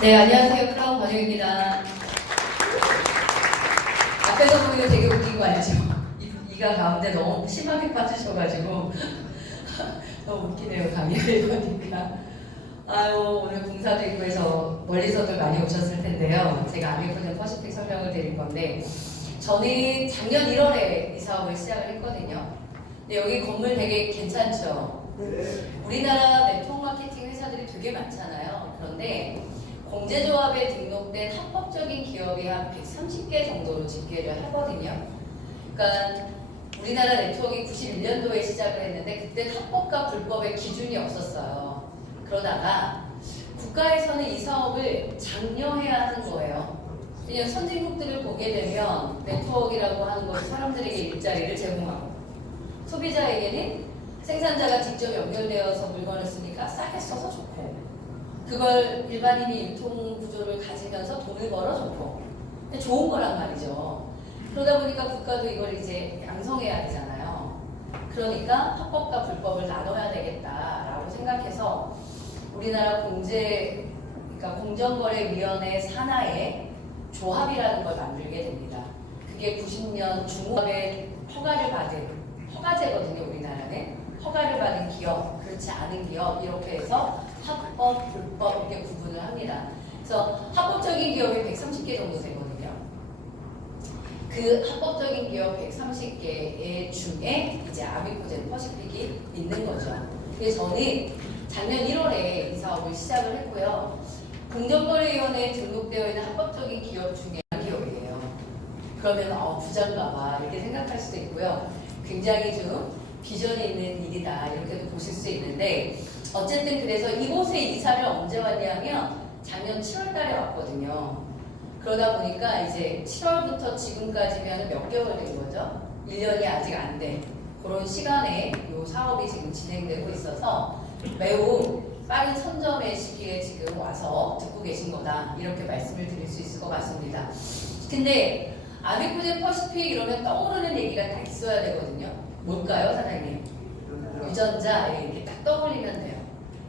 네, 안녕하세요. 크라운 권영입니다. 앞에서 보기도 되게 웃긴 거 알죠? 이가 가운데 너무 심하게 빠지셔가지고 너무 웃기네요. 강의하려니까. 아유, 오늘 공사도 있고 해서 멀리서도 많이 오셨을 텐데요. 제가 아미코젠 퍼시픽 설명을 드릴 건데, 저는 작년 1월에 이 사업을 시작을 했거든요. 근데 여기 건물 되게 괜찮죠? 우리나라 네트워크 마케팅 회사들이 되게 많잖아요. 그런데 공제조합에 등록된 합법적인 기업이 한 130개 정도로 집계를 하거든요. 그러니까 우리나라 네트워크가 91년도에 시작을 했는데 그때 합법과 불법의 기준이 없었어요. 그러다가 국가에서는 이 사업을 장려해야 하는 거예요. 왜냐하면 선진국들을 보게 되면 네트워크라고 하는 것이 사람들에게 일자리를 제공하고 소비자에게는 생산자가 직접 연결되어서 물건을 쓰니까 싸게 써서 좋고 그걸 일반인이 유통 구조를 가지면서 돈을 벌어줬고 좋은 거란 말이죠. 그러다 보니까 국가도 이걸 이제 양성해야 되잖아요. 그러니까 합법과 불법을 나눠야 되겠다라고 생각해서 우리나라 그러니까 공정거래위원회 산하에 조합이라는 걸 만들게 됩니다. 그게 90년 중후합의 허가를 받은 허가제거든요. 우리나라는 허가를 받은 기업, 그렇지 않은 기업 이렇게 해서 합법, 불법 이렇게 구분을 합니다. 그래서 합법적인 기업이 130개 정도 되거든요. 그 합법적인 기업 130개 중에 이제 아미코젠 퍼시픽이 있는 거죠. 그래서 저는 작년 1월에 이 사업을 시작을 했고요. 공정거래위원회에 등록되어 있는 합법적인 기업 중에 기업이에요. 그러면 부자인가봐 이렇게 생각할 수도 있고요. 굉장히 좀 비전이 있는 일이다 이렇게도 보실 수 있는데 어쨌든 그래서 이곳에 이사를 언제 왔냐면 작년 7월 달에 왔거든요. 그러다 보니까 이제 7월부터 지금까지면 몇 개월 된 거죠? 1년이 아직 안 된 그런 시간에 이 사업이 지금 진행되고 있어서 매우 빠른 선점의 시기에 지금 와서 듣고 계신 거다 이렇게 말씀을 드릴 수 있을 것 같습니다. 근데 아미코젠 퍼시픽 이러면 떠오르는 얘기가 다 있어야 되거든요. 뭘까요, 사장님? 유전자 이렇게 딱 떠올리면 돼요.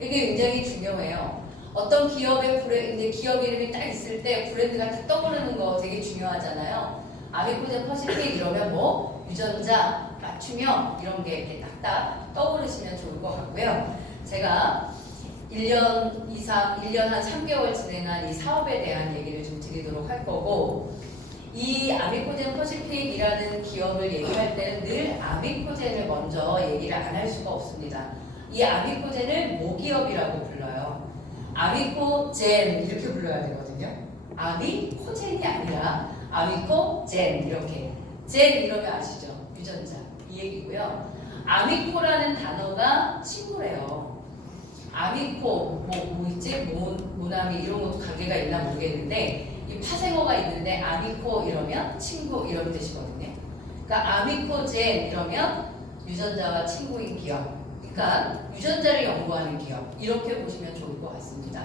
이게 굉장히 중요해요. 어떤 기업의 브랜드, 기업 이름이 딱 있을 때 브랜드가 딱 떠오르는 거 되게 중요하잖아요. 아미코젠 퍼시픽 이러면 뭐 유전자, 맞춤형 이런 게 이렇게 딱딱 떠오르시면 좋을 것 같고요. 제가 1년 이상, 1년 한 3개월 진행한 이 사업에 대한 얘기를 좀 드리도록 할 거고 이 아미코젠 퍼시픽이라는 기업을 얘기할 때는 늘 아미코젠을 먼저 얘기를 안 할 수가 없습니다. 이 아미코젠을 모기업이라고 불러요. 아미코젠 이렇게 불러야 되거든요. 아미코젠이 아니라 아미코젠 이렇게. 젠 이러면 아시죠? 유전자. 이 얘기고요. 아미코라는 단어가 친구래요. 아미코, 뭐 있지? 모나미 이런 것도 관계가 있나 모르겠는데 이 파생어가 있는데 아미코 이러면 친구 이런 뜻이거든요. 그러니까 아미코젠 이러면 유전자와 친구인 기업. 그러니까 유전자를 연구하는 기업. 이렇게 보시면 좋을 것 같습니다.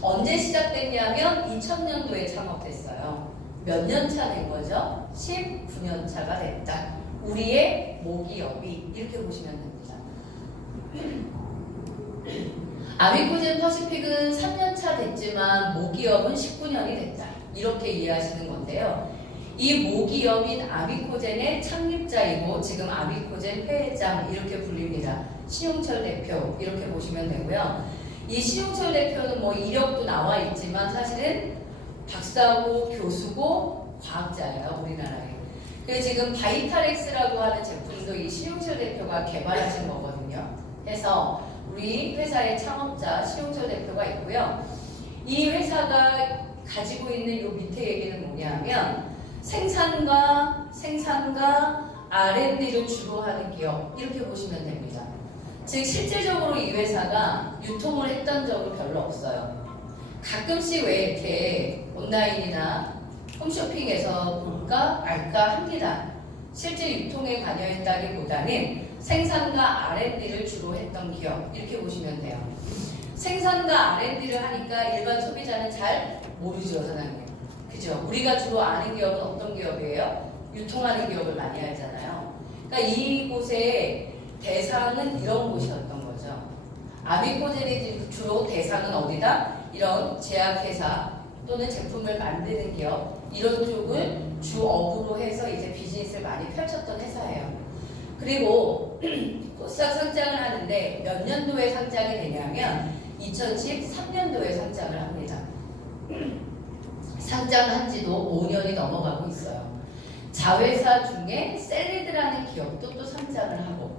언제 시작됐냐면 2000년도에 창업됐어요. 몇 년 차 된 거죠? 19년 차가 됐다. 우리의 모기업이 이렇게 보시면 됩니다. 아미코젠 퍼시픽은 3년차 됐지만 모기업은 19년이 됐다. 이렇게 이해하시는 건데요. 이 모기업인 아미코젠의 창립자이고 지금 아미코젠 회장 이렇게 불립니다. 신용철 대표 이렇게 보시면 되고요. 이 신용철 대표는 뭐 이력도 나와 있지만 사실은 박사고 교수고 과학자예요. 우리나라에. 그래서 지금 바이탈엑스라고 하는 제품도 이 신용철 대표가 개발하신 거거든요. 그래서 우리 회사의 창업자 신용철 대표가 있고요. 이 회사가 가지고 있는 요 밑에 얘기는 뭐냐면 생산과 R&D를 주로 하는 기업 이렇게 보시면 됩니다. 즉 실질적으로 이 회사가 유통을 했던 적은 별로 없어요. 가끔씩 왜 이렇게 온라인이나 홈쇼핑에서 볼까 말까 합니다. 실제 유통에 관여했다기보다는 생산과 R&D를 주로 했던 기업 이렇게 보시면 돼요. 생산과 R&D를 하니까 일반 소비자는 잘 모르죠, 사장님. 그죠? 우리가 주로 아는 기업은 어떤 기업이에요? 유통하는 기업을 많이 알잖아요. 그러니까 이곳의 대상은 이런 곳이었던 거죠. 아미코젠이 주로 대상 대상은 어디다? 이런 제약회사 또는 제품을 만드는 기업 이런 쪽을 주업으로 해서 이제 비즈니스를 많이 펼쳤던 회사예요. 그리고 코스닥 상장을 하는데 몇 년도에 상장이 되냐면 2013년도에 상장을 합니다. 상장한 지도 5년이 넘어가고 있어요. 자회사 중에 셀리드라는 기업도 또 상장을 하고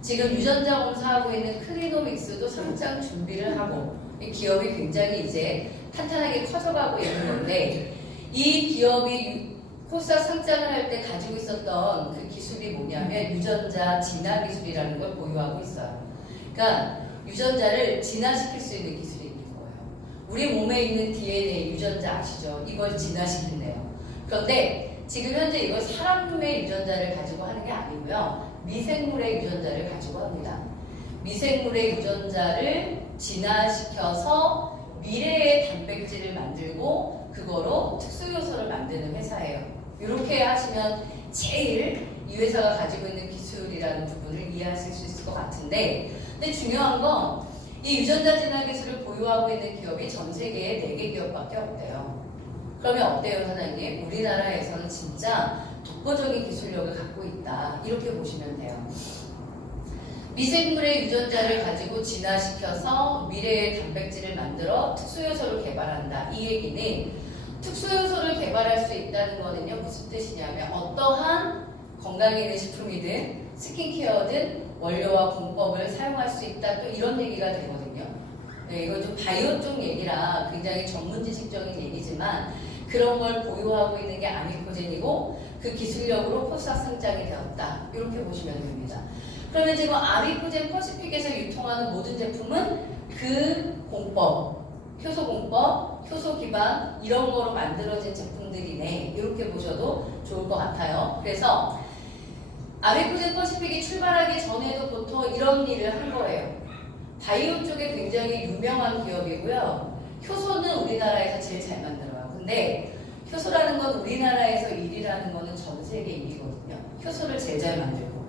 지금 유전자 검사하고 있는 클리노믹스도 상장 준비를 하고 이 기업이 굉장히 이제 탄탄하게 커져가고 있는 건데 이 기업이 코스닥 상장을 할 때 가지고 있었던 그 기술이 뭐냐면 유전자 진화 기술이라는 걸 보유하고 있어요. 그러니까 유전자를 진화시킬 수 있는 기술이 있는 거예요. 우리 몸에 있는 DNA 유전자 아시죠? 이걸 진화시킨대요. 그런데 지금 현재 이걸 사람의 유전자를 가지고 하는 게 아니고요. 미생물의 유전자를 가지고 합니다. 미생물의 유전자를 진화시켜서 미래의 단백질을 만들고 그거로 특수요소를 만드는 회사예요. 이렇게 하시면 제일 이 회사가 가지고 있는 기술이라는 부분을 이해하실 수 있을 것 같은데 근데 중요한 건 이 유전자 진화 기술을 보유하고 있는 기업이 전 세계에 4개 기업밖에 없대요. 그러면 어때요, 사장님? 우리나라에서는 진짜 독보적인 기술력을 갖고 있다. 이렇게 보시면 돼요. 미생물의 유전자를 가지고 진화시켜서 미래의 단백질을 만들어 특수요소를 개발한다. 이 얘기는 특수요소를 개발할 수 있다는 거는요. 무슨 뜻이냐면 어떠한 건강기능식품이든 스킨케어든 원료와 공법을 사용할 수 있다. 또 이런 얘기가 되거든요. 네, 이거 좀 바이오 쪽 얘기라 굉장히 전문지식적인 얘기지만 그런 걸 보유하고 있는 게 아미코젠이고 그 기술력으로 코스닥 상장이 되었다. 이렇게 보시면 됩니다. 그러면 지금 아미코젠 퍼시픽에서 유통하는 모든 제품은 그 공법, 효소 공법, 효소 기반 이런 거로 만들어진 제품들이네. 이렇게 보셔도 좋을 것 같아요. 그래서 아미코젠 퍼시픽이 출발하기 전에도 보통 이런 일을 한 거예요. 바이오 쪽에 굉장히 유명한 기업이고요. 효소는 우리나라에서 제일 잘 만들어요. 근데 효소라는 건 우리나라에서 1위라는 거는 전 세계 1위거든요. 효소를 제일 잘 만들고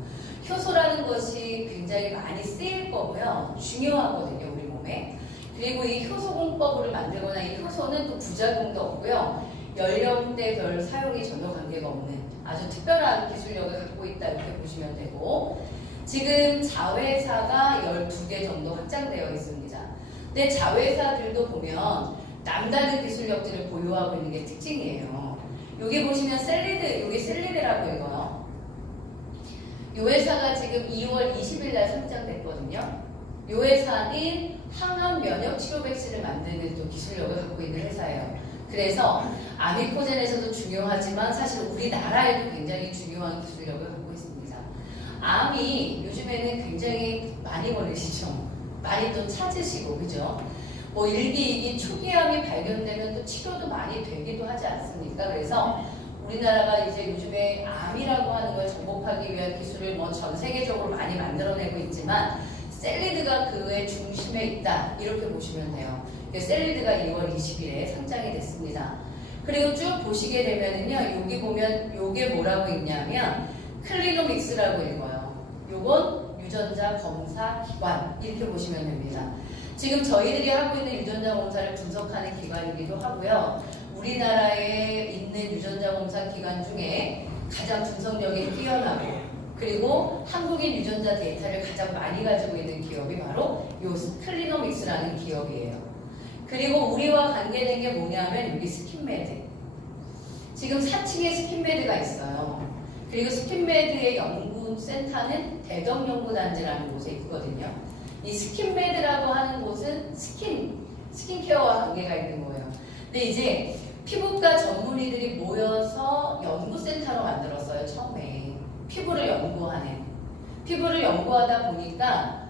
효소라는 것이 굉장히 많이 쓰일 거고요. 중요하거든요. 우리 몸에. 그리고 이 효소 공법을 만들거나 이 효소는 또 부작용도 없고요. 연령대별 사용이 전혀 관계가 없는 아주 특별한 기술력을 갖고 있다 이렇게 보시면 되고 지금 자회사가 12개 정도 확장되어 있습니다. 근데 자회사들도 보면 남다른 기술력들을 보유하고 있는 게 특징이에요. 여기 보시면 셀리드, 여기 셀리드라고 읽어요. 이 회사가 지금 2월 20일 날 상장됐거든요. 이 회사는 항암 면역 치료 백신을 만드는 또 기술력을 갖고 있는 회사예요. 그래서 아미코젠에서도 중요하지만 사실 우리나라에도 굉장히 중요한 기술력을 갖고 있습니다. 암이 요즘에는 굉장히 많이 걸리시죠. 많이 또 찾으시고 그죠? 뭐 일기 초기암이 발견되면 또 치료도 많이 되기도 하지 않습니까? 그래서 우리나라가 이제 요즘에 암이라고 하는 걸 정복하기 위한 기술을 뭐 전 세계적으로 많이 만들어내고 있지만 셀리드가 그의 중심에 있다 이렇게 보시면 돼요. 셀리드가 2월 20일에 상장이 됐습니다. 그리고 쭉 보시게 되면은요, 여기 보면 요게 뭐라고 있냐면 클리노믹스라고 읽어요. 요건 유전자 검사 기관 이렇게 보시면 됩니다. 지금 저희들이 하고 있는 유전자 검사를 분석하는 기관이기도 하고요. 우리나라에 있는 유전자 검사 기관 중에 가장 분석력이 뛰어나고 그리고 한국인 유전자 데이터를 가장 많이 가지고 있는 기업이 바로 요 클리노믹스라는 기업이에요. 그리고 우리와 관계된 게 뭐냐면 여기 스킨메드. 지금 4층에 스킨메드가 있어요. 그리고 스킨메드의 연구센터는 대덕연구단지라는 곳에 있거든요. 이 스킨메드라고 하는 곳은 스킨케어와 관계가 있는 거예요. 근데 이제 피부과 전문의들이 모여서 연구센터로 만들었어요. 처음에. 피부를 연구하다 보니까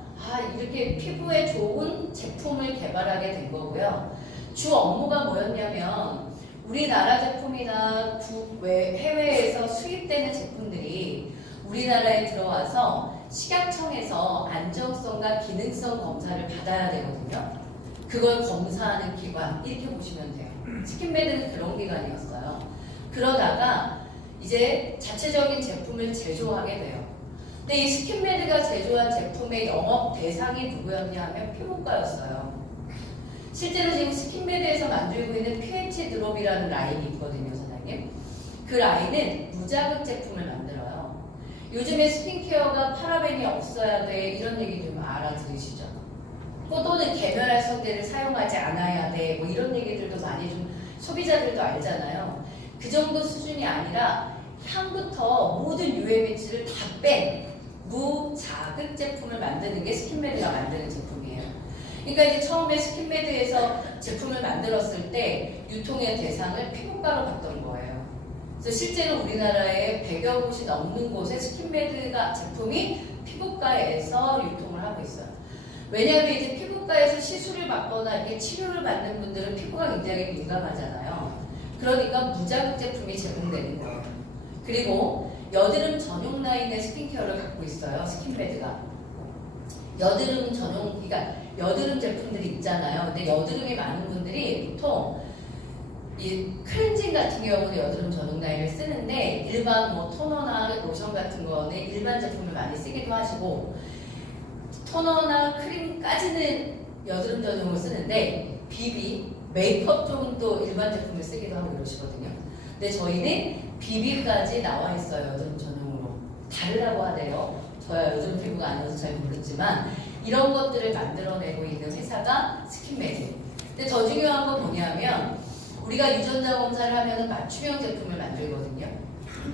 이렇게 피부에 좋은 제품을 개발하게 된 거고요. 주 업무가 뭐였냐면 우리나라 제품이나 해외에서 수입되는 제품들이 우리나라에 들어와서 식약청에서 안정성과 기능성 검사를 받아야 되거든요. 그걸 검사하는 기관 이렇게 보시면 돼요. 스킨메드는 그런 기관이었어요. 그러다가 이제 자체적인 제품을 제조하게 돼요. 근데 이 스킨메드가 제조한 제품의 영업 대상이 누구였냐 하면 피부과였어요. 실제로 지금 스킨메드에서 만들고 있는 pH 드롭이라는 라인이 있거든요, 사장님. 그 라인은 무자극 제품을 만들어요. 요즘에 스킨케어가 파라벤이 없어야 돼 이런 얘기 좀 알아들으시죠? 또는 계면활성제를 사용하지 않아야 돼 뭐 이런 얘기들도 많이 좀 소비자들도 알잖아요. 그 정도 수준이 아니라 향부터 모든 UMH를 다 뺀 무자극 제품을 만드는 게 스킨메드가 만드는 제품이에요. 그러니까 이제 처음에 스킨메드에서 제품을 만들었을 때 유통의 대상을 피부과로 봤던 거예요. 그래서 실제로 우리나라에 100여 곳이 넘는 곳에 스킨메드가 제품이 피부과에서 유통을 하고 있어요. 왜냐하면 이제 피부과에서 시술을 받거나 이렇게 치료를 받는 분들은 피부가 굉장히 민감하잖아요. 그러니까 무자극 제품이 제공되는 거예요. 그리고 여드름 전용 라인의 스킨케어를 갖고 있어요. 스킨메드가. 여드름 전용, 그러니까 여드름 제품들이 있잖아요. 근데 여드름이 많은 분들이 보통 이 클렌징 같은 경우는 여드름 전용 라인을 쓰는데 일반 뭐 토너나 로션 같은 거는 일반 제품을 많이 쓰기도 하시고 토너나 크림까지는 여드름 전용을 쓰는데 비비, 메이크업 쪽도 일반 제품을 쓰기도 하고 이러시거든요. 근데 저희는 비비까지 나와 있어요. 여드름 전용으로. 다르다고 하네요. 저야 요즘 피부가 아니어서 잘 모르지만 이런 것들을 만들어내고 있는 회사가 스킨메드. 근데 더 중요한 건 뭐냐면 우리가 유전자 검사를 하면 맞춤형 제품을 만들거든요.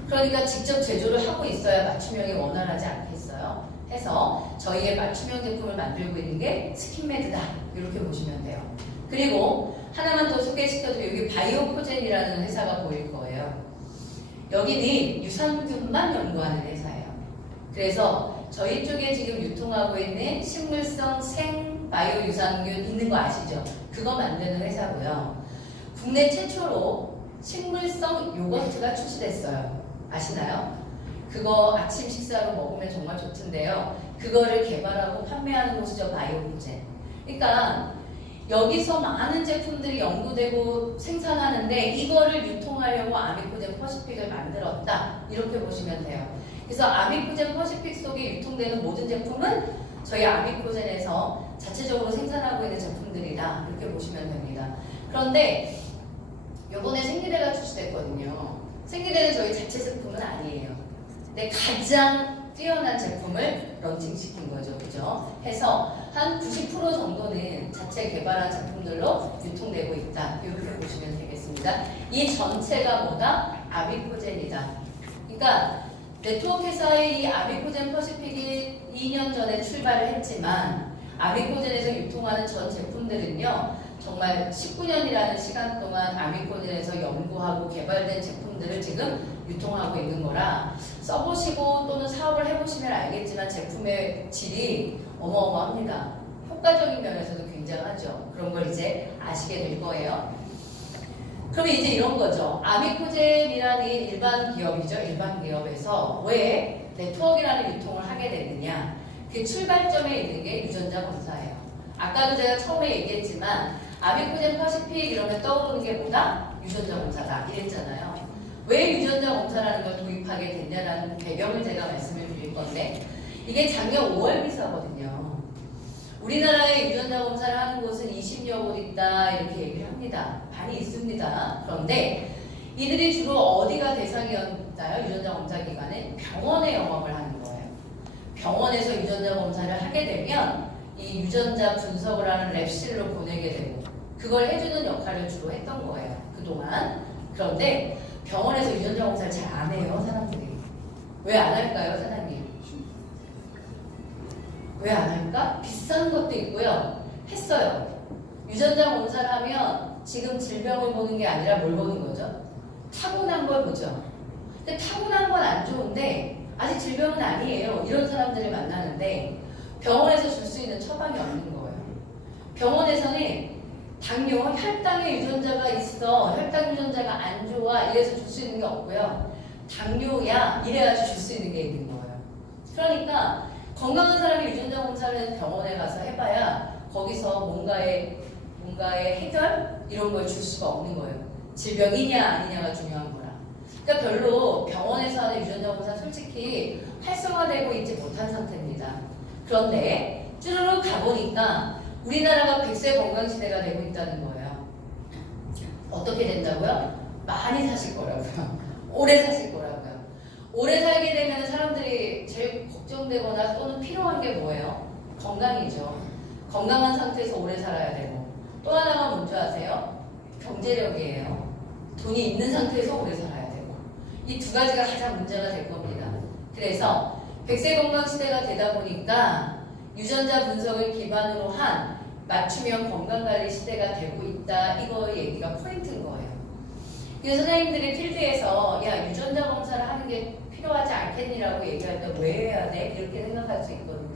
그러니까 직접 제조를 하고 있어야 맞춤형이 원활하지 않겠어요. 해서 저희의 맞춤형 제품을 만들고 있는 게 스킨메드다. 이렇게 보시면 돼요. 그리고 하나만 더 소개시켜드리면 여기 바이오코젠이라는 회사가 보일 거예요. 여기는 유산균만 연구하는 회사예요. 그래서 저희 쪽에 지금 유통하고 있는 식물성 생 바이오 유산균 있는 거 아시죠? 그거 만드는 회사고요. 국내 최초로 식물성 요거트가 출시됐어요. 아시나요? 그거 아침 식사로 먹으면 정말 좋던데요. 그거를 개발하고 판매하는 곳이죠. 바이오코젠. 그러니까 여기서 많은 제품들이 연구되고 생산하는데 이거를 유통하려고 아미코젠 퍼시픽을 만들었다. 이렇게 보시면 돼요. 그래서 아미코젠 퍼시픽 속에 유통되는 모든 제품은 저희 아미코젠에서 자체적으로 생산하고 있는 제품들이다. 이렇게 보시면 됩니다. 그런데 요번에 생리대가 출시됐거든요. 생리대는 저희 자체 제품은 아니에요. 근데 가장 뛰어난 제품을 런칭시킨 거죠. 그죠? 해서 한 90% 정도는 자체 개발한 제품들로 유통되고 있다. 이렇게 보시면 되겠습니다. 이 전체가 뭐다? 아미코젠이다. 그러니까 네트워크 회사의 이 아미코젠 퍼시픽이 2년 전에 출발을 했지만 아미코젠에서 유통하는 전 제품들은요. 정말 19년이라는 시간 동안 아미코젠에서 연구하고 개발된 제품들을 지금 유통하고 있는 거라 써보시고 또는 사업을 해보시면 알겠지만 제품의 질이 어마어마합니다. 효과적인 면에서도 굉장하죠. 그런 걸 이제 아시게 될 거예요. 그러면 이제 이런 거죠. 아미코젠이라는 일반 기업이죠. 일반 기업에서 왜 네트워크라는 유통을 하게 됐느냐. 그 출발점에 있는 게 유전자 검사예요. 아까도 제가 처음에 얘기했지만 아미코젠 퍼시픽 이러면 떠오르는 게 뭐다? 유전자 검사다. 이랬잖아요. 왜 유전자 검사라는 걸 도입하게 됐냐라는 배경을 제가 말씀을 드릴 건데 이게 작년 5월 기사거든요. 우리나라에 유전자 검사를 하는 곳은 20여 곳 있다 이렇게 얘기를 합니다. 많이 있습니다. 그런데 이들이 주로 어디가 대상이었나요? 유전자 검사 기관은 병원에 영업을 하는 거예요. 병원에서 유전자 검사를 하게 되면 이 유전자 분석을 하는 랩실로 보내게 되고 그걸 해주는 역할을 주로 했던 거예요. 그동안. 그런데 병원에서 유전자 검사를 잘 안 해요. 사람들이. 왜 안 할까요? 사장님? 왜 안 할까? 비싼 것도 있고요. 했어요. 유전자 검사를 하면 지금 질병을 보는 게 아니라 뭘 보는 거죠? 타고난 걸 보죠. 근데 타고난 건 안 좋은데 아직 질병은 아니에요. 이런 사람들을 만나는데 병원에서 줄 수 있는 처방이 없는 거예요. 병원에서는 당뇨, 혈당에 유전자가 있어. 혈당 유전자가 안 좋아. 이래서 줄 수 있는 게 없고요. 당뇨야. 이래야지 줄 수 있는 게 있는 거예요. 그러니까 건강한 사람이 유전자 검사를 병원에 가서 해봐야 거기서 뭔가의 해결? 이런 걸 줄 수가 없는 거예요. 질병이냐 아니냐가 중요한 거라. 그러니까 별로 병원에서 하는 유전자 검사 솔직히 활성화되고 있지 못한 상태입니다. 그런데 쭈르륵 가보니까 우리나라가 100세 건강시대가 되고 있다는 거예요. 어떻게 된다고요? 많이 사실 거라고요. 오래 사실 거라고요. 오래 살게 되면 사람들이 제일 걱정되거나 또는 필요한 게 뭐예요? 건강이죠. 건강한 상태에서 오래 살아야 되고, 또 하나가 뭔지 아세요? 경제력이에요. 돈이 있는 상태에서 오래 살아야 되고, 이 두 가지가 가장 문제가 될 겁니다. 그래서 100세 건강시대가 되다 보니까 유전자 분석을 기반으로 한 맞춤형 건강관리 시대가 되고 있다. 이거 얘기가 포인트인 거예요. 그래서 선생님들이 필드에서 야, 유전자 검사를 하는 게 필요하지 않겠니라고 얘기할 때 왜 해야 돼? 이렇게 생각할 수 있거든요.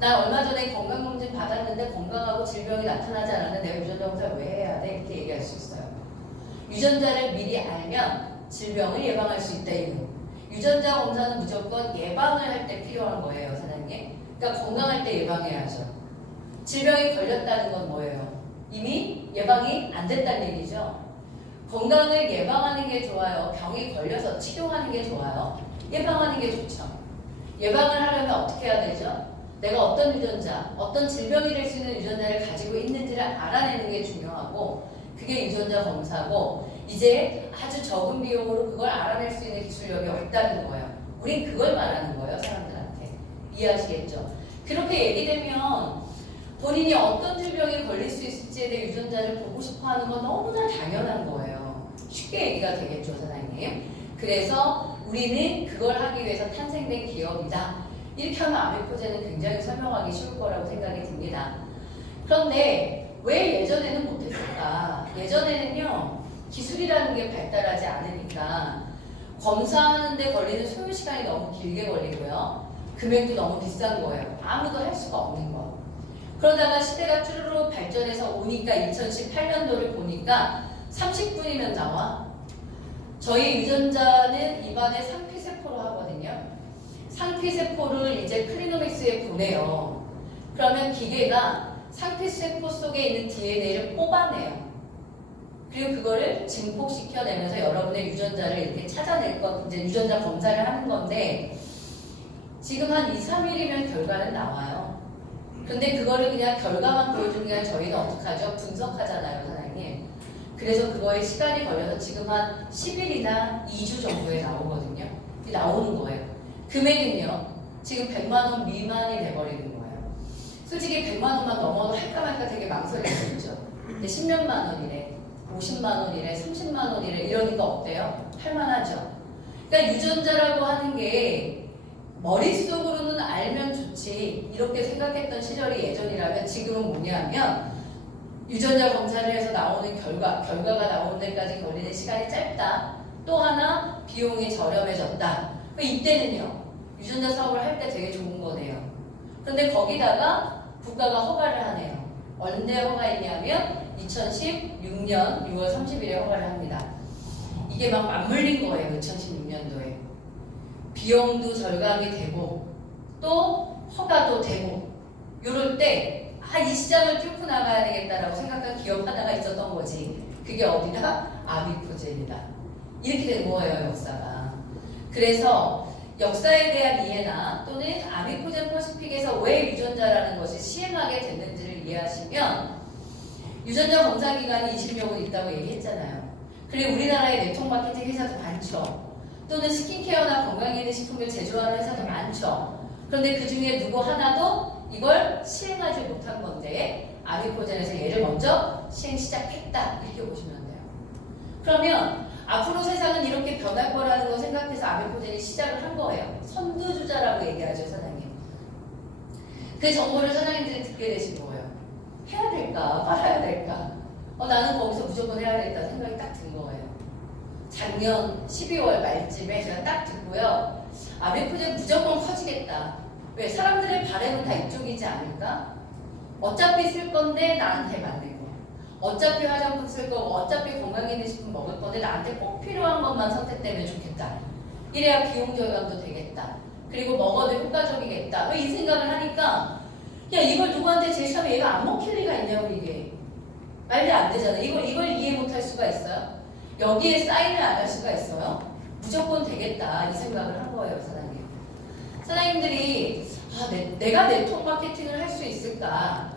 나 얼마 전에 건강검진 받았는데 건강하고 질병이 나타나지 않았는데 내가 유전자 검사 왜 해야 돼? 이렇게 얘기할 수 있어요. 유전자를 미리 알면 질병을 예방할 수 있다. 이거. 유전자 검사는 무조건 예방을 할 때 필요한 거예요, 사장님. 그러니까 건강할 때 예방해야죠. 질병이 걸렸다는 건 뭐예요? 이미 예방이 안 됐다는 얘기죠. 건강을 예방하는 게 좋아요? 병이 걸려서 치료하는 게 좋아요? 예방하는 게 좋죠. 예방을 하려면 어떻게 해야 되죠? 내가 어떤 유전자, 어떤 질병이 될 수 있는 유전자를 가지고 있는지를 알아내는 게 중요하고, 그게 유전자 검사고, 이제 아주 적은 비용으로 그걸 알아낼 수 있는 기술력이 왔다는 거예요. 우린 그걸 말하는 거예요, 사람들한테. 이해하시겠죠? 그렇게 얘기되면 본인이 어떤 질병에 걸릴 수 있을지에 대해 유전자를 보고 싶어 하는 건 너무나 당연한 거예요. 쉽게 얘기가 되겠죠, 사장님. 그래서 우리는 그걸 하기 위해서 탄생된 기업이다. 이렇게 하면 아메코제는 굉장히 설명하기 쉬울 거라고 생각이 듭니다. 그런데 왜 예전에는 못했을까? 예전에는요, 기술이라는 게 발달하지 않으니까 검사하는데 걸리는 소요 시간이 너무 길게 걸리고요. 금액도 너무 비싼 거예요. 아무도 할 수가 없는 거. 그러다가 시대가 쭈루루 발전해서 오니까 2018년도를 보니까 30분이면 나와. 저희 유전자는 입안에 상피세포로 하거든요. 상피세포를 이제 클리노믹스에 보내요. 그러면 기계가 상피세포 속에 있는 DNA를 뽑아내요. 그리고 그거를 증폭시켜내면서 여러분의 유전자를 이렇게 찾아낼 것, 이제 유전자 검사를 하는 건데, 지금 한 2, 3일이면 결과는 나와요. 근데 그거를 그냥 결과만 보여주는 게 아니라 저희는 어떡하죠? 분석하잖아요, 사장님. 그래서 그거에 시간이 걸려서 지금 한 10일이나 2주 정도에 나오거든요. 나오는 거예요. 금액은요, 지금 100만 원 미만이 돼버리는 거예요. 솔직히 100만 원만 넘어도 할까 말까 되게 망설일 수 있죠. 근데 10몇만 원이래, 50만 원이래, 30만 원이래, 이러니까 어때요? 할만하죠. 그러니까 유전자라고 하는 게 머릿속으로는 알면 좋지 이렇게 생각했던 시절이 예전이라면, 지금은 뭐냐면 유전자 검사를 해서 나오는 결과가 나오는 데까지 걸리는 시간이 짧다. 또 하나 비용이 저렴해졌다. 이때는요, 유전자 사업을 할 때 되게 좋은 거네요. 그런데 거기다가 국가가 허가를 하네요. 언제 허가했냐면 2016년 6월 30일에 허가를 합니다. 이게 막 맞물린 거예요. 2016년도에. 비용도 절감이 되고 또 허가도 되고, 요럴 때 이 시장을 뚫고 나가야 되겠다라고 생각한 기업 하나가 있었던 거지. 그게 어디다? 아미코제입니다. 이렇게 된 거예요, 역사가. 그래서 역사에 대한 이해나 또는 아미코젠 퍼시픽에서 왜 유전자라는 것이 시행하게 됐는지를 이해하시면, 유전자 검사 기관이 20여 곳 있다고 얘기했잖아요. 그리고 우리나라에 네트워크 마케팅 회사도 많죠. 또는 스킨케어나 건강기능식품을 제조하는 회사도 많죠. 그런데 그 중에 누구 하나도 이걸 시행하지 못한 건데 아미코젠에서 얘를 먼저 시행 시작했다. 이렇게 보시면 돼요. 그러면 앞으로 세상은 이렇게 변할 거라는 거 생각해서 아미코젠이 시작을 한 거예요. 선두주자라고 얘기하죠, 사장님. 그 정보를 사장님들이 듣게 되신 거예요. 해야 될까? 말아야 될까? 나는 거기서 무조건 해야 되겠다 생각이 딱 든 거예요. 작년 12월 말쯤에 제가 딱 듣고요. 아미코젠 무조건 커지겠다. 왜? 사람들의 바램은 다 이쪽이지 않을까? 어차피 쓸 건데 나한테 맞는 거. 어차피 화장품 쓸 거고 어차피 건강기능식품 먹을 건데 나한테 꼭 필요한 것만 선택되면 좋겠다. 이래야 비용 절감도 되겠다. 그리고 먹어도 효과적이겠다. 이 생각을 하니까 야, 이걸 누구한테 제시하면 얘가 안 먹힐 리가 있냐고. 이게 말이 안 되잖아. 이걸 이해 못할 수가 있어요? 여기에 사인을 안 할 수가 있어요? 무조건 되겠다 이 생각을 한 거예요, 사장님. 사장님들이 내가 네트워크 마케팅을 할 수 있을까?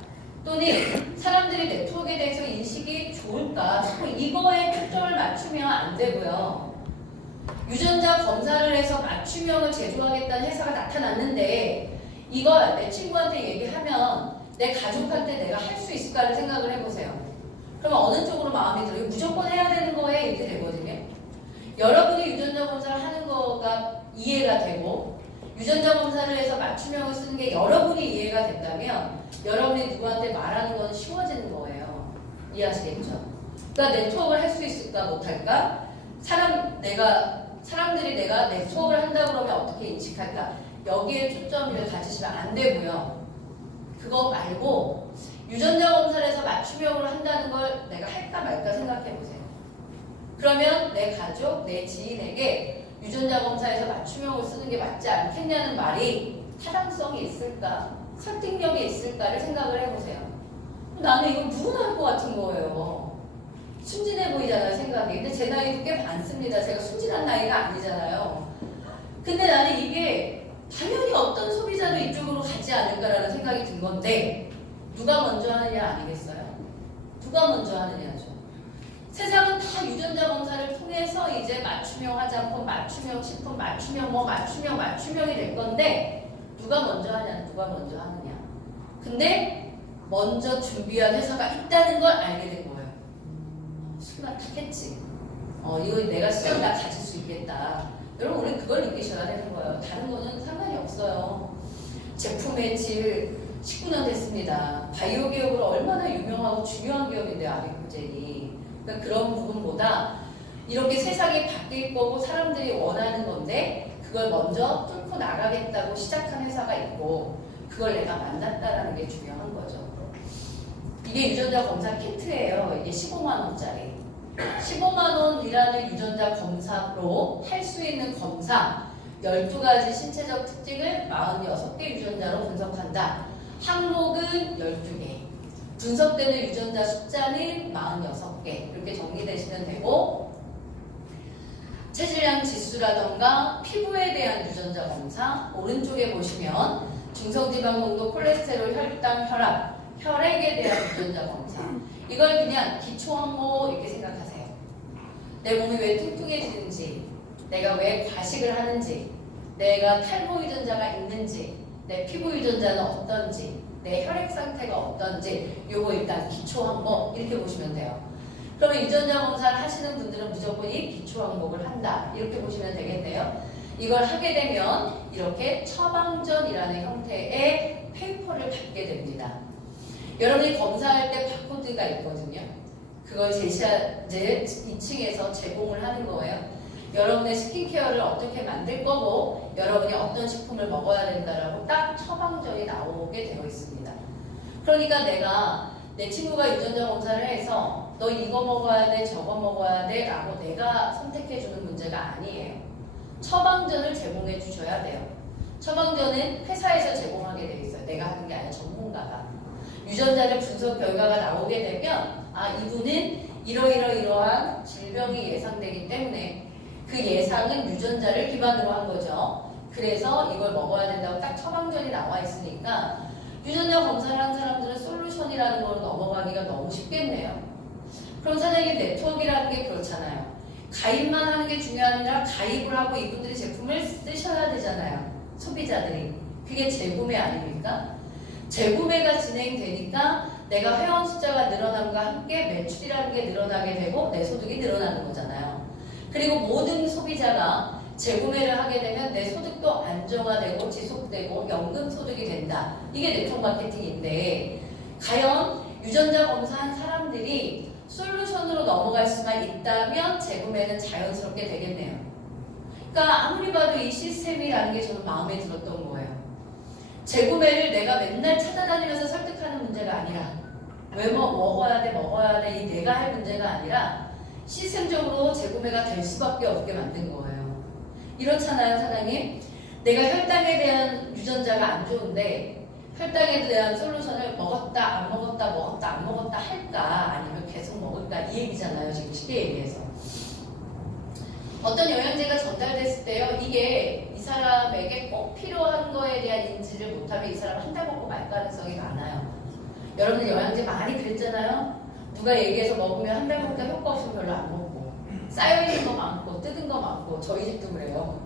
또는 사람들이 네트워크에 대해서 인식이 좋을까? 자꾸 이거에 초점을 맞추면 안 되고요. 유전자 검사를 해서 맞춤형을 제조하겠다는 회사가 나타났는데 이걸 내 친구한테 얘기하면 내 가족한테 내가 할 수 있을까를 생각을 해보세요. 그러면 어느 쪽으로 마음이 들어요? 무조건 해야 되는 거에 이렇게 되거든요. 여러분이 유전자 검사를 하는 거가 이해가 되고 유전자 검사를 해서 맞춤형을 쓰는 게 여러분이 이해가 된다면 여러분이 누구한테 말하는 건 쉬워지는 거예요. 이해하시겠죠? 그러니까 네트워크를 할 수 있을까 못할까? 사람들이 내가 네트워크를 한다 그러면 어떻게 인식할까? 여기에 초점을 가지시면 안 되고요. 그거 말고 유전자 검사를 해서 맞춤형으로 한다는 걸 내가 할까 말까 생각해 보세요. 그러면 내 가족, 내 지인에게 유전자 검사에서 맞춤형을 쓰는 게 맞지 않겠냐는 말이 타당성이 있을까? 설득력이 있을까를 생각을 해보세요. 나는 이거 누구나 할 것 같은 거예요. 순진해 보이잖아요, 생각이. 근데 제 나이도 꽤 많습니다. 제가 순진한 나이가 아니잖아요. 근데 나는 이게 당연히 어떤 소비자도 이쪽으로 가지 않을까라는 생각이 든 건데 누가 먼저 하느냐 아니겠어요? 누가 먼저 하느냐죠. 세상은 다 유전자 검사를 통해서 이제 맞춤형 화장품, 맞춤형 식품, 맞춤형이 될 건데 누가 먼저 하냐, 누가 먼저 하느냐. 근데 먼저 준비한 회사가 있다는 걸 알게 된 거예요. 순간 탁했지. 이거 내가 시험 다 가질 수 있겠다. 여러분 우리 그걸 느끼셔야 되는 거예요. 다른 거는 상관이 없어요. 제품의 질 19년 됐습니다. 바이오 기업으로 얼마나 유명하고 중요한 기업인데 아비코젤이. 그러니까 그런 부분보다 이렇게 세상이 바뀔 거고 사람들이 원하는 건데 그걸 먼저 뚫고 나가겠다고 시작한 회사가 있고 그걸 내가 만났다라는 게 중요한 거죠. 이게 유전자 검사 키트예요. 이게 15만 원짜리. 15만 원이라는 유전자 검사로 할 수 있는 검사 12가지 신체적 특징을 46개 유전자로 분석한다. 항목은 12개. 분석되는 유전자 숫자는 46개. 이렇게 정리되시면 되고 체질량 지수라던가 피부에 대한 유전자 검사 오른쪽에 보시면 중성지방 농도, 콜레스테롤, 혈당, 혈압, 혈액에 대한 유전자 검사 이걸 그냥 기초 항목 이렇게 생각하세요. 내 몸이 왜 뚱뚱해지는지 내가 왜 과식을 하는지 내가 탈모 유전자가 있는지 내 피부 유전자는 어떤지 내 혈액 상태가 어떤지 요거 일단 기초 항목 이렇게 보시면 돼요. 그러면 유전자 검사를 하시는 분들은 무조건 이 기초 항목을 한다 이렇게 보시면 되겠네요. 이걸 하게 되면 이렇게 처방전이라는 형태의 페이퍼를 받게 됩니다. 여러분이 검사할 때 바코드가 있거든요. 그걸 이제 2층에서 제공을 하는 거예요. 여러분의 스킨케어를 어떻게 만들 거고 여러분이 어떤 식품을 먹어야 된다라고 딱 처방전이 나오게 되어 있습니다. 그러니까 내 친구가 유전자 검사를 해서 너 이거 먹어야 돼 저거 먹어야 돼 라고 내가 선택해 주는 문제가 아니에요. 처방전을 제공해 주셔야 돼요. 처방전은 회사에서 제공하게 되어 있어요. 내가 하는 게 아니라 전문가가. 유전자를 분석 결과가 나오게 되면 이분은 이러이러한 질병이 예상되기 때문에 그 예상은 유전자를 기반으로 한 거죠. 그래서 이걸 먹어야 된다고 딱 처방전이 나와 있으니까 유전자 검사를 한 사람들은 솔루션이라는 걸 넘어가기가 너무 쉽겠네요. 그럼 사장님 네트워크라는 게 그렇잖아요. 가입만 하는 게 중요한 게 아니라 가입을 하고 이분들이 제품을 쓰셔야 되잖아요. 소비자들이. 그게 재구매 아닙니까? 재구매가 진행되니까 내가 회원 숫자가 늘어남과 함께 매출이라는 게 늘어나게 되고 내 소득이 늘어나는 거잖아요. 그리고 모든 소비자가 재구매를 하게 되면 내 소득도 안정화되고 지속되고 연금 소득이 된다. 이게 네트워크 마케팅인데 과연 유전자 검사한 사람들이 솔루션으로 넘어갈 수만 있다면 재구매는 자연스럽게 되겠네요. 그러니까 아무리 봐도 이 시스템이라는 게 저는 마음에 들었던 거예요. 재구매를 내가 맨날 찾아다니면서 설득하는 문제가 아니라 왜 먹어야 돼 이 내가 할 문제가 아니라 시스템적으로 재구매가 될 수밖에 없게 만든 거예요. 이렇잖아요, 사장님. 내가 혈당에 대한 유전자가 안 좋은데 혈당에 대한 솔루션을 먹었다 안 먹었다 할까 아니면 계속 먹을까 이 얘기잖아요. 지금 쉽게 얘기해서. 어떤 영양제가 전달됐을 때요. 이게 이 사람에게 꼭 필요한 거에 대한 인지를 못하면 이 사람 한 달 먹고 말 가능성이 많아요. 여러분들 영양제 많이 그랬잖아요. 누가 얘기해서 먹으면 한 달 먹다 효과 없으면 별로 안 먹고 쌓여있는 거 많고 뜯은 거 많고 저희 집도 그래요.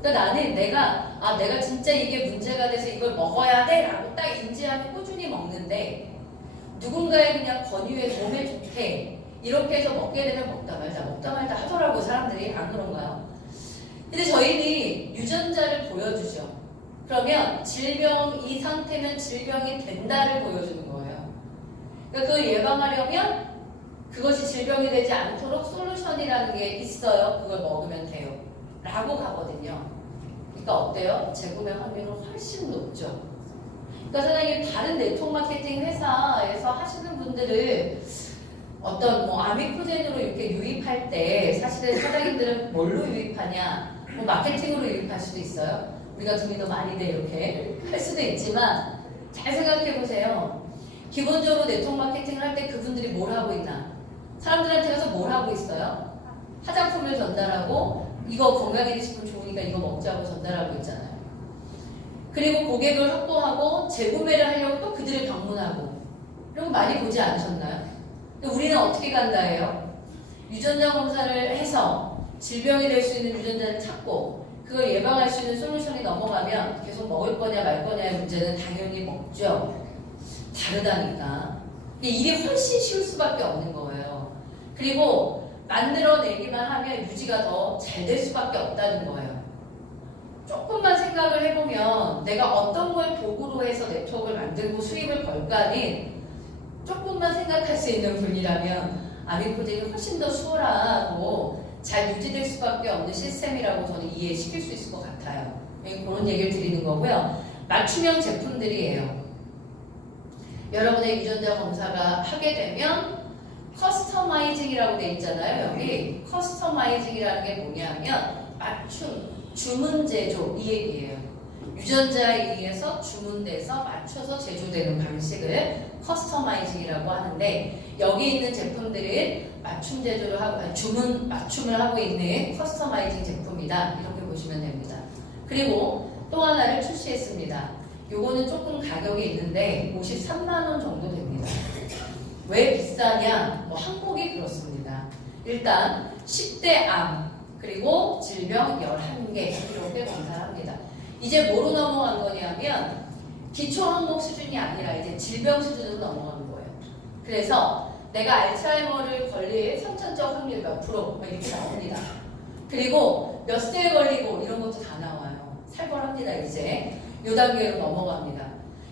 그러니까 나는 내가 진짜 이게 문제가 돼서 이걸 먹어야 돼 라고 딱 인지하면 꾸준히 먹는데 누군가의 그냥 권유에 몸에 좋게 이렇게 해서 먹게 되면 먹다 말다 하더라고 사람들이. 안 그런가요? 근데 저희는 유전자를 보여주죠. 그러면 이 상태면 질병이 된다를 보여주는 거예요. 그러니까 그걸 예방하려면 그것이 질병이 되지 않도록 솔루션이라는 게 있어요. 그걸 먹으면 돼요. 라고 가거든요. 그러니까 어때요? 재구매 확률은 훨씬 높죠. 그러니까 사장님 다른 네트워크 마케팅 회사에서 하시는 분들을 어떤 아미코젠으로 이렇게 유입할 때 사실은 사장님들은 뭘로 유입하냐? 마케팅으로 유입할 수도 있어요. 우리가 돈이 더 많이 돼 이렇게 할 수도 있지만 잘 생각해 보세요. 기본적으로 네트워크 마케팅을 할 때 그분들이 뭘 하고 있나? 사람들한테 가서 뭘 하고 있어요? 화장품을 전달하고 이거 건강해지시면 좋으니까 이거 먹자고 전달하고 있잖아요. 그리고 고객을 확보하고 재구매를 하려고 또 그들을 방문하고 이런 거 많이 보지 않으셨나요? 우리는 어떻게 간다해요? 유전자 검사를 해서 질병이 될 수 있는 유전자를 찾고 그걸 예방할 수 있는 솔루션이 넘어가면 계속 먹을 거냐 말 거냐의 문제는 당연히 먹죠. 다르다니까. 일이 훨씬 쉬울 수밖에 없는 거예요. 그리고 만들어내기만 하면 유지가 더 잘 될 수밖에 없다는 거예요. 조금만 생각을 해보면 내가 어떤 걸 도구로 해서 네트워크를 만들고 수익을 벌까는 조금만 생각할 수 있는 분이라면 아미코젠이 훨씬 더 수월하고 잘 유지될 수밖에 없는 시스템이라고 저는 이해시킬 수 있을 것 같아요. 그런 얘기를 드리는 거고요. 맞춤형 제품들이에요. 여러분의 유전자 검사가 하게 되면 커스터마이징이라고 돼 있잖아요. 여기 커스터마이징이라는 게 뭐냐면 주문 제조 이 얘기예요. 유전자에 의해서 주문돼서 맞춰서 제조되는 방식을 커스터마이징이라고 하는데 여기 있는 제품들은 맞춤 제조를 하고 맞춤을 하고 있는 커스터마이징 제품이다 이렇게 보시면 됩니다. 그리고 또 하나를 출시했습니다. 요거는 조금 가격이 있는데 53만 원 정도 됩니다. 왜 비싸냐? 항목이 그렇습니다. 일단 10대 암 그리고 질병 11개 이렇게 검사를 합니다. 이제 뭐로 넘어간 거냐면 기초 항목 수준이 아니라 이제 질병 수준으로 넘어가는 거예요. 그래서 내가 알츠하이머를 걸릴 선천적 확률 몇 프로 이렇게 나옵니다. 그리고 몇 세에 걸리고 이런 것도 다 나와요. 살벌합니다. 이제 요 단계로 넘어갑니다.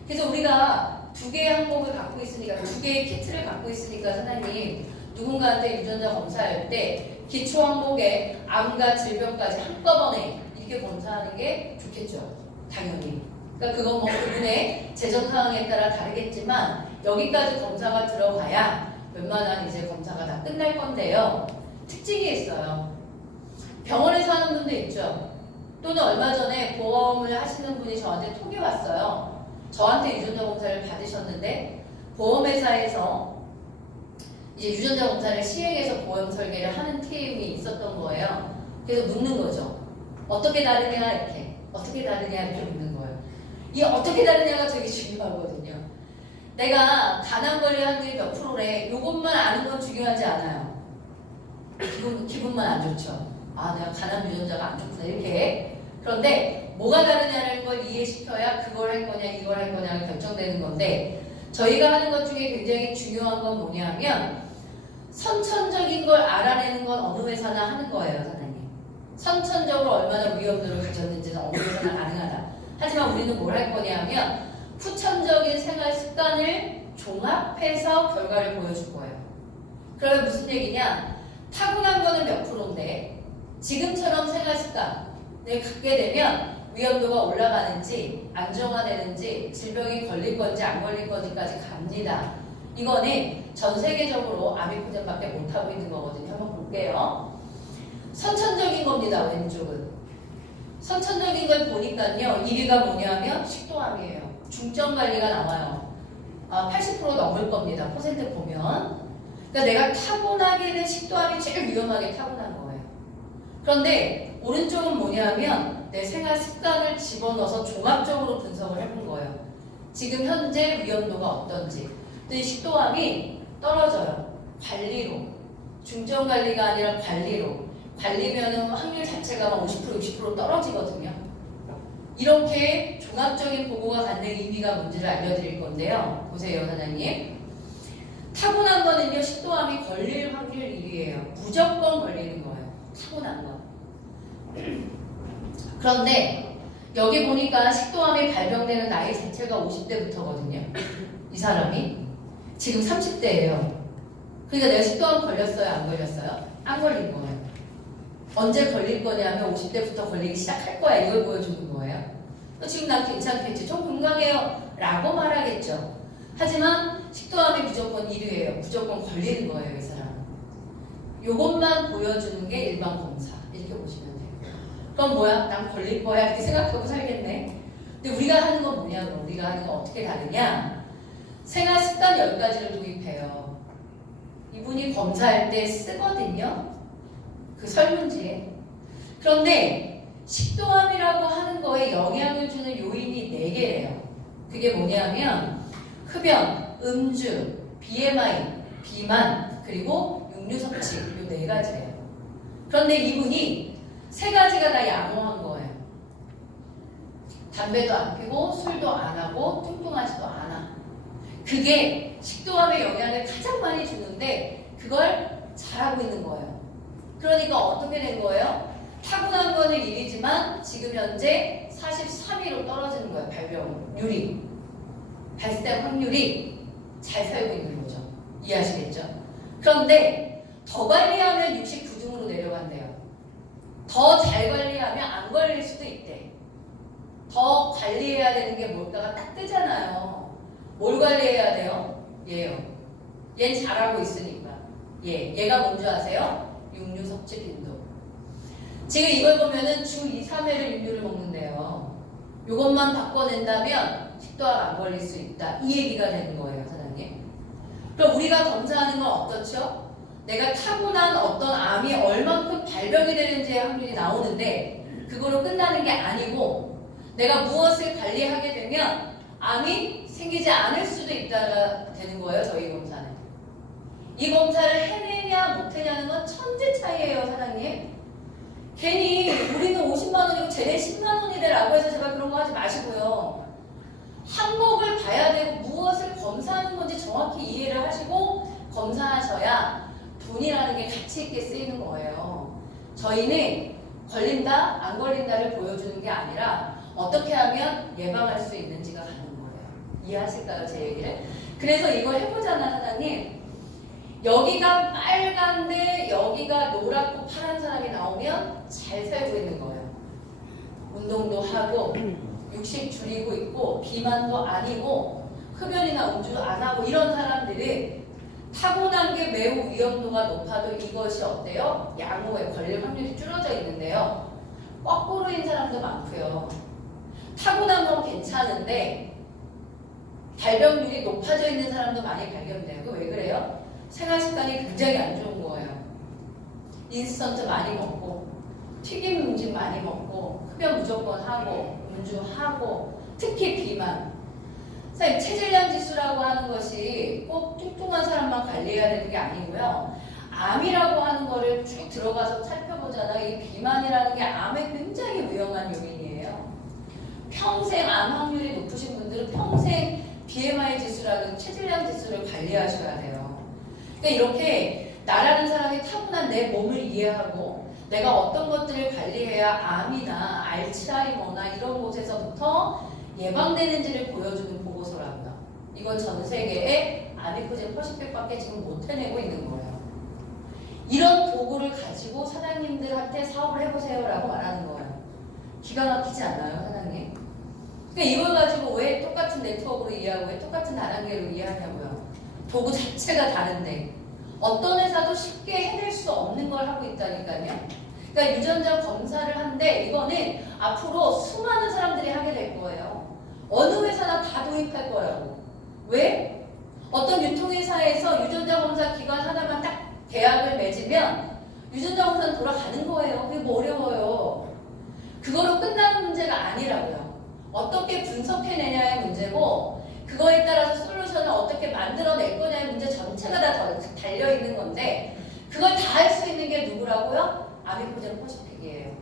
그래서 우리가 두 개의 항목을 갖고 있으니까 두 개의 키트를 갖고 있으니까 사장님 누군가한테 유전자 검사할 때 기초 항목에 암과 질병까지 한꺼번에 이렇게 검사하는 게 좋겠죠. 당연히. 그러니까 그건 그분의 재정 상황에 따라 다르겠지만 여기까지 검사가 들어가야 웬만한 이제 검사가 다 끝날 건데요. 특징이 있어요. 병원에서 하는 분도 있죠. 또는 얼마 전에 보험을 하시는 분이 저한테 톡이 왔어요. 저한테 유전자 검사를 받으셨는데 보험회사에서 이제 유전자 검사를 시행해서 보험 설계를 하는 팀이 있었던 거예요. 그래서 묻는 거죠. 어떻게 다르냐 이렇게. 어떻게 다르냐 이렇게 묻는 거예요. 이 어떻게 다르냐가 되게 중요하거든요. 내가 간암 관리 확률이 몇 프로래. 이것만 아는 건 중요하지 않아요. 기분만 안 좋죠. 아, 내가 간암 유전자가 안 좋구나 이렇게. 그런데 뭐가 다르냐는 걸 이해시켜야 그걸 할 거냐 이걸 할 거냐가 결정되는 건데 저희가 하는 것 중에 굉장히 중요한 건 뭐냐면 선천적인 걸 알아내는 건 어느 회사나 하는 거예요, 사장님. 선천적으로 얼마나 위험도를 가졌는지는 어느 회사나 가능하다. 하지만 우리는 뭘 할 거냐면 후천적인 생활 습관을 종합해서 결과를 보여줄 거예요. 그러면 무슨 얘기냐? 타고난 거는 몇 프로인데 지금처럼 생활 습관을 갖게 되면 위험도가 올라가는지 안정화되는지 질병이 걸릴 건지 안 걸릴 건지까지 갑니다. 이거는 전 세계적으로 아미코젠밖에 못하고 있는 거거든요. 한번 볼게요. 선천적인 겁니다. 왼쪽은. 선천적인 걸 보니까요. 1위가 뭐냐면 식도암이에요. 중점 관리가 나와요. 80% 넘을 겁니다. 퍼센트 보면. 그러니까 내가 타고나기는 식도암이 제일 위험하게 타고난 거예요. 그런데 오른쪽은 뭐냐면 내 생활 습관을 집어넣어서 종합적으로 분석을 해본 거예요. 지금 현재 위험도가 어떤지. 근데 식도암이 떨어져요. 관리로. 중점 관리가 아니라 관리로. 관리면은 확률 자체가 50% 60% 떨어지거든요. 이렇게 종합적인 보고가 갖는 의미가 뭔지를 알려드릴 건데요. 보세요, 사장님. 타고난 거는요, 식도암이 걸릴 확률 1위예요. 무조건 걸리는 거예요. 타고난 거. 그런데 여기 보니까 식도암이 발병되는 나이 자체가 50대부터거든요. 이 사람이 지금 30대예요. 그러니까 내가 식도암 걸렸어요? 안 걸렸어요? 안 걸린 거예요. 언제 걸릴 거냐면 50대부터 걸리기 시작할 거야. 이걸 보여주는 거예요. 지금 난 괜찮겠지. 좀 건강해요. 라고 말하겠죠. 하지만 식도암이 무조건 1위예요. 무조건 걸리는 거예요. 이 사람은. 요것만 보여주는 게 일반 검사. 이렇게 보시면 돼요. 그럼 뭐야? 난 걸릴 거야. 이렇게 생각하고 살겠네. 근데 우리가 하는 건 뭐냐고. 우리가 하는 건 어떻게 다르냐. 생활 습관 10가지를 도입해요. 이분이 검사할 때 쓰거든요. 그 설문지에. 그런데 식도암이라고 하는 거에 영향을 주는 요인이 4개예요. 그게 뭐냐면 흡연, 음주, BMI, 비만, 그리고 육류 섭취. 이 4가지예요. 그런데 이분이 3가지가 다 양호한 거예요. 담배도 안 피고 술도 안 하고 뚱뚱하지도 않아. 그게 식도암에 영향을 가장 많이 주는데 그걸 잘하고 있는 거예요. 그러니까 어떻게 된 거예요? 타고난 거는 1이지만 지금 현재 43위로 떨어지는 거예요. 발병률이. 발생 확률이 잘 살고 있는 거죠. 이해하시겠죠? 그런데 더 관리하면 69등으로 내려간대요. 더 잘 관리하면 안 걸릴 수도 있대. 더 관리해야 되는 게 뭘까가 딱 뜨잖아요. 뭘 관리해야 돼요? 얘요. 얜 잘하고 있으니까. 얘가 뭔지 아세요? 육류 섭취 빈도. 지금 이걸 보면은 주 2, 3회를 육류를 먹는데요. 이것만 바꿔낸다면 식도암 안 걸릴 수 있다. 이 얘기가 되는 거예요, 사장님. 그럼 우리가 검사하는 건 어떻죠? 내가 타고난 어떤 암이 얼만큼 발병이 되는지의 확률이 나오는데 그거로 끝나는 게 아니고 내가 무엇을 관리하게 되면 암이 생기지 않을 수도 있다가 되는 거예요, 저희 검사는. 이 검사를 해내냐 못해냐는 건 천지 차이예요, 사장님. 괜히 우리는 50만 원이고 쟤네 10만 원이래라고 해서 제발 그런 거 하지 마시고요. 항목을 봐야 되고 무엇을 검사하는 건지 정확히 이해를 하시고 검사하셔야 돈이라는 게 가치 있게 쓰이는 거예요. 저희는 걸린다, 안 걸린다를 보여주는 게 아니라 어떻게 하면 예방할 수 있는지가 가는 거예요. 이해하실까요, 제 얘기를? 그래서 이걸 해보잖아, 사장님. 여기가 빨간데 여기가 노랗고 파란 사람이 나오면 잘 살고 있는 거예요. 운동도 하고 육식 줄이고 있고 비만도 아니고 흡연이나 음주도 안 하고 이런 사람들은 타고난 게 매우 위험도가 높아도 이것이 어때요? 양호에 걸릴 확률이 줄어져 있는데요. 거꾸로인 사람도 많고요. 타고난 건 괜찮은데 발병률이 높아져 있는 사람도 많이 발견돼요. 왜 그래요? 생활 습관이 굉장히 안 좋은 거예요. 인스턴트 많이 먹고 튀김 음식 많이 먹고 흡연 무조건 하고 음주하고 특히 비만. 선생님, 체질량 지수라고 하는 것이 꼭 뚱뚱한 사람만 관리해야 되는 게 아니고요. 암이라고 하는 거를 쭉 들어가서 살펴보잖아요. 이 비만이라는 게 암에 굉장히 위험한 요인이에요. 평생 암 확률이 높으신 분들은 평생 BMI 지수라는 체질량 지수를 관리하셔야 돼요. 그러니까 이렇게 나라는 사람이 타고난 내 몸을 이해하고 내가 어떤 것들을 관리해야 암이나 알츠하이머나 이런 곳에서부터 예방되는지를 보여주는 보고서라고요. 이건 전 세계에 아미코젠 80백밖에 지금 못 해내고 있는 거예요. 이런 도구를 가지고 사장님들한테 사업을 해보세요라고 말하는 거예요. 기가 막히지 않나요, 사장님? 그러니까 이걸 가지고 왜 똑같은 네트워크로 이해하고 왜 똑같은 다단계로 이해하냐고요. 도구 자체가 다른데 어떤 회사도 쉽게 해낼 수 없는 걸 하고 있다니까요. 그러니까 유전자 검사를 하는데 이거는 앞으로 수많은 사람들이 하게 될 거예요. 어느 회사나 다 도입할 거라고. 왜? 어떤 유통회사에서 유전자 검사 기관 하나만 딱 계약을 맺으면 유전자 검사는 돌아가는 거예요. 그게 뭐 어려워요. 그거로 끝나는 문제가 아니라고요. 어떻게 분석해내냐의 문제고 그거에 따라서 솔루션을 어떻게 만들어낼 거냐의 문제 전체가 다 달려있는 건데 그걸 다 할 수 있는 게 누구라고요? 아미코젠 포시픽이에요.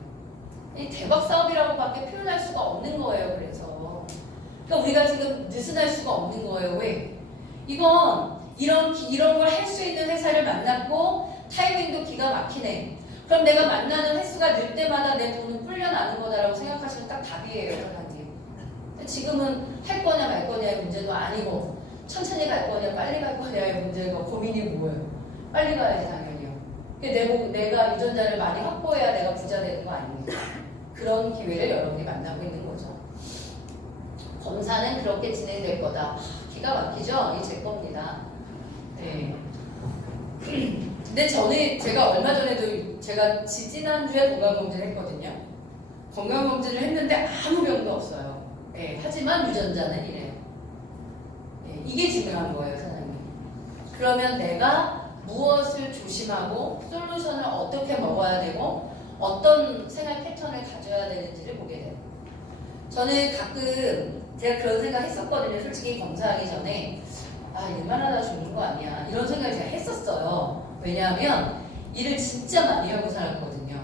이 대박 사업이라고밖에 표현할 수가 없는 거예요. 그래서 그러니까 우리가 지금 느슨할 수가 없는 거예요. 왜? 이건 이런 걸 할 수 있는 회사를 만났고 타이밍도 기가 막히네. 그럼 내가 만나는 횟수가 늘 때마다 내 돈은 불려나는 거다라고 생각하시면 딱 답이에요. 사장님. 지금은 할 거냐 말 거냐의 문제도 아니고 천천히 갈 거냐 빨리 갈 거냐의 문제가 고민이 뭐예요? 빨리 가야지 당연히요. 내가 유전자를 많이 확보해야 내가 부자 되는 거 아닙니까? 그런 기회를 여러분이 만나고 있는 거죠. 검사는 그렇게 진행될 거다. 기가 막히죠? 이게 제 겁니다. 네. 근데 제가 얼마 전에도 제가 지난주에 건강검진을 했거든요. 건강검진을 했는데 아무 병도 없어요. 네. 하지만 유전자는 이래요. 네. 이게 중요한 거예요, 사장님. 그러면 내가 무엇을 조심하고 솔루션을 어떻게 먹어야 되고 어떤 생활 패턴을 가져야 되는지를 보게 돼요. 저는 가끔 제가 그런 생각 했었거든요. 솔직히 검사하기 전에 일만 하다 죽는 거 아니야 이런 생각을 제가 했었어요. 왜냐하면 일을 진짜 많이 하고 살았거든요.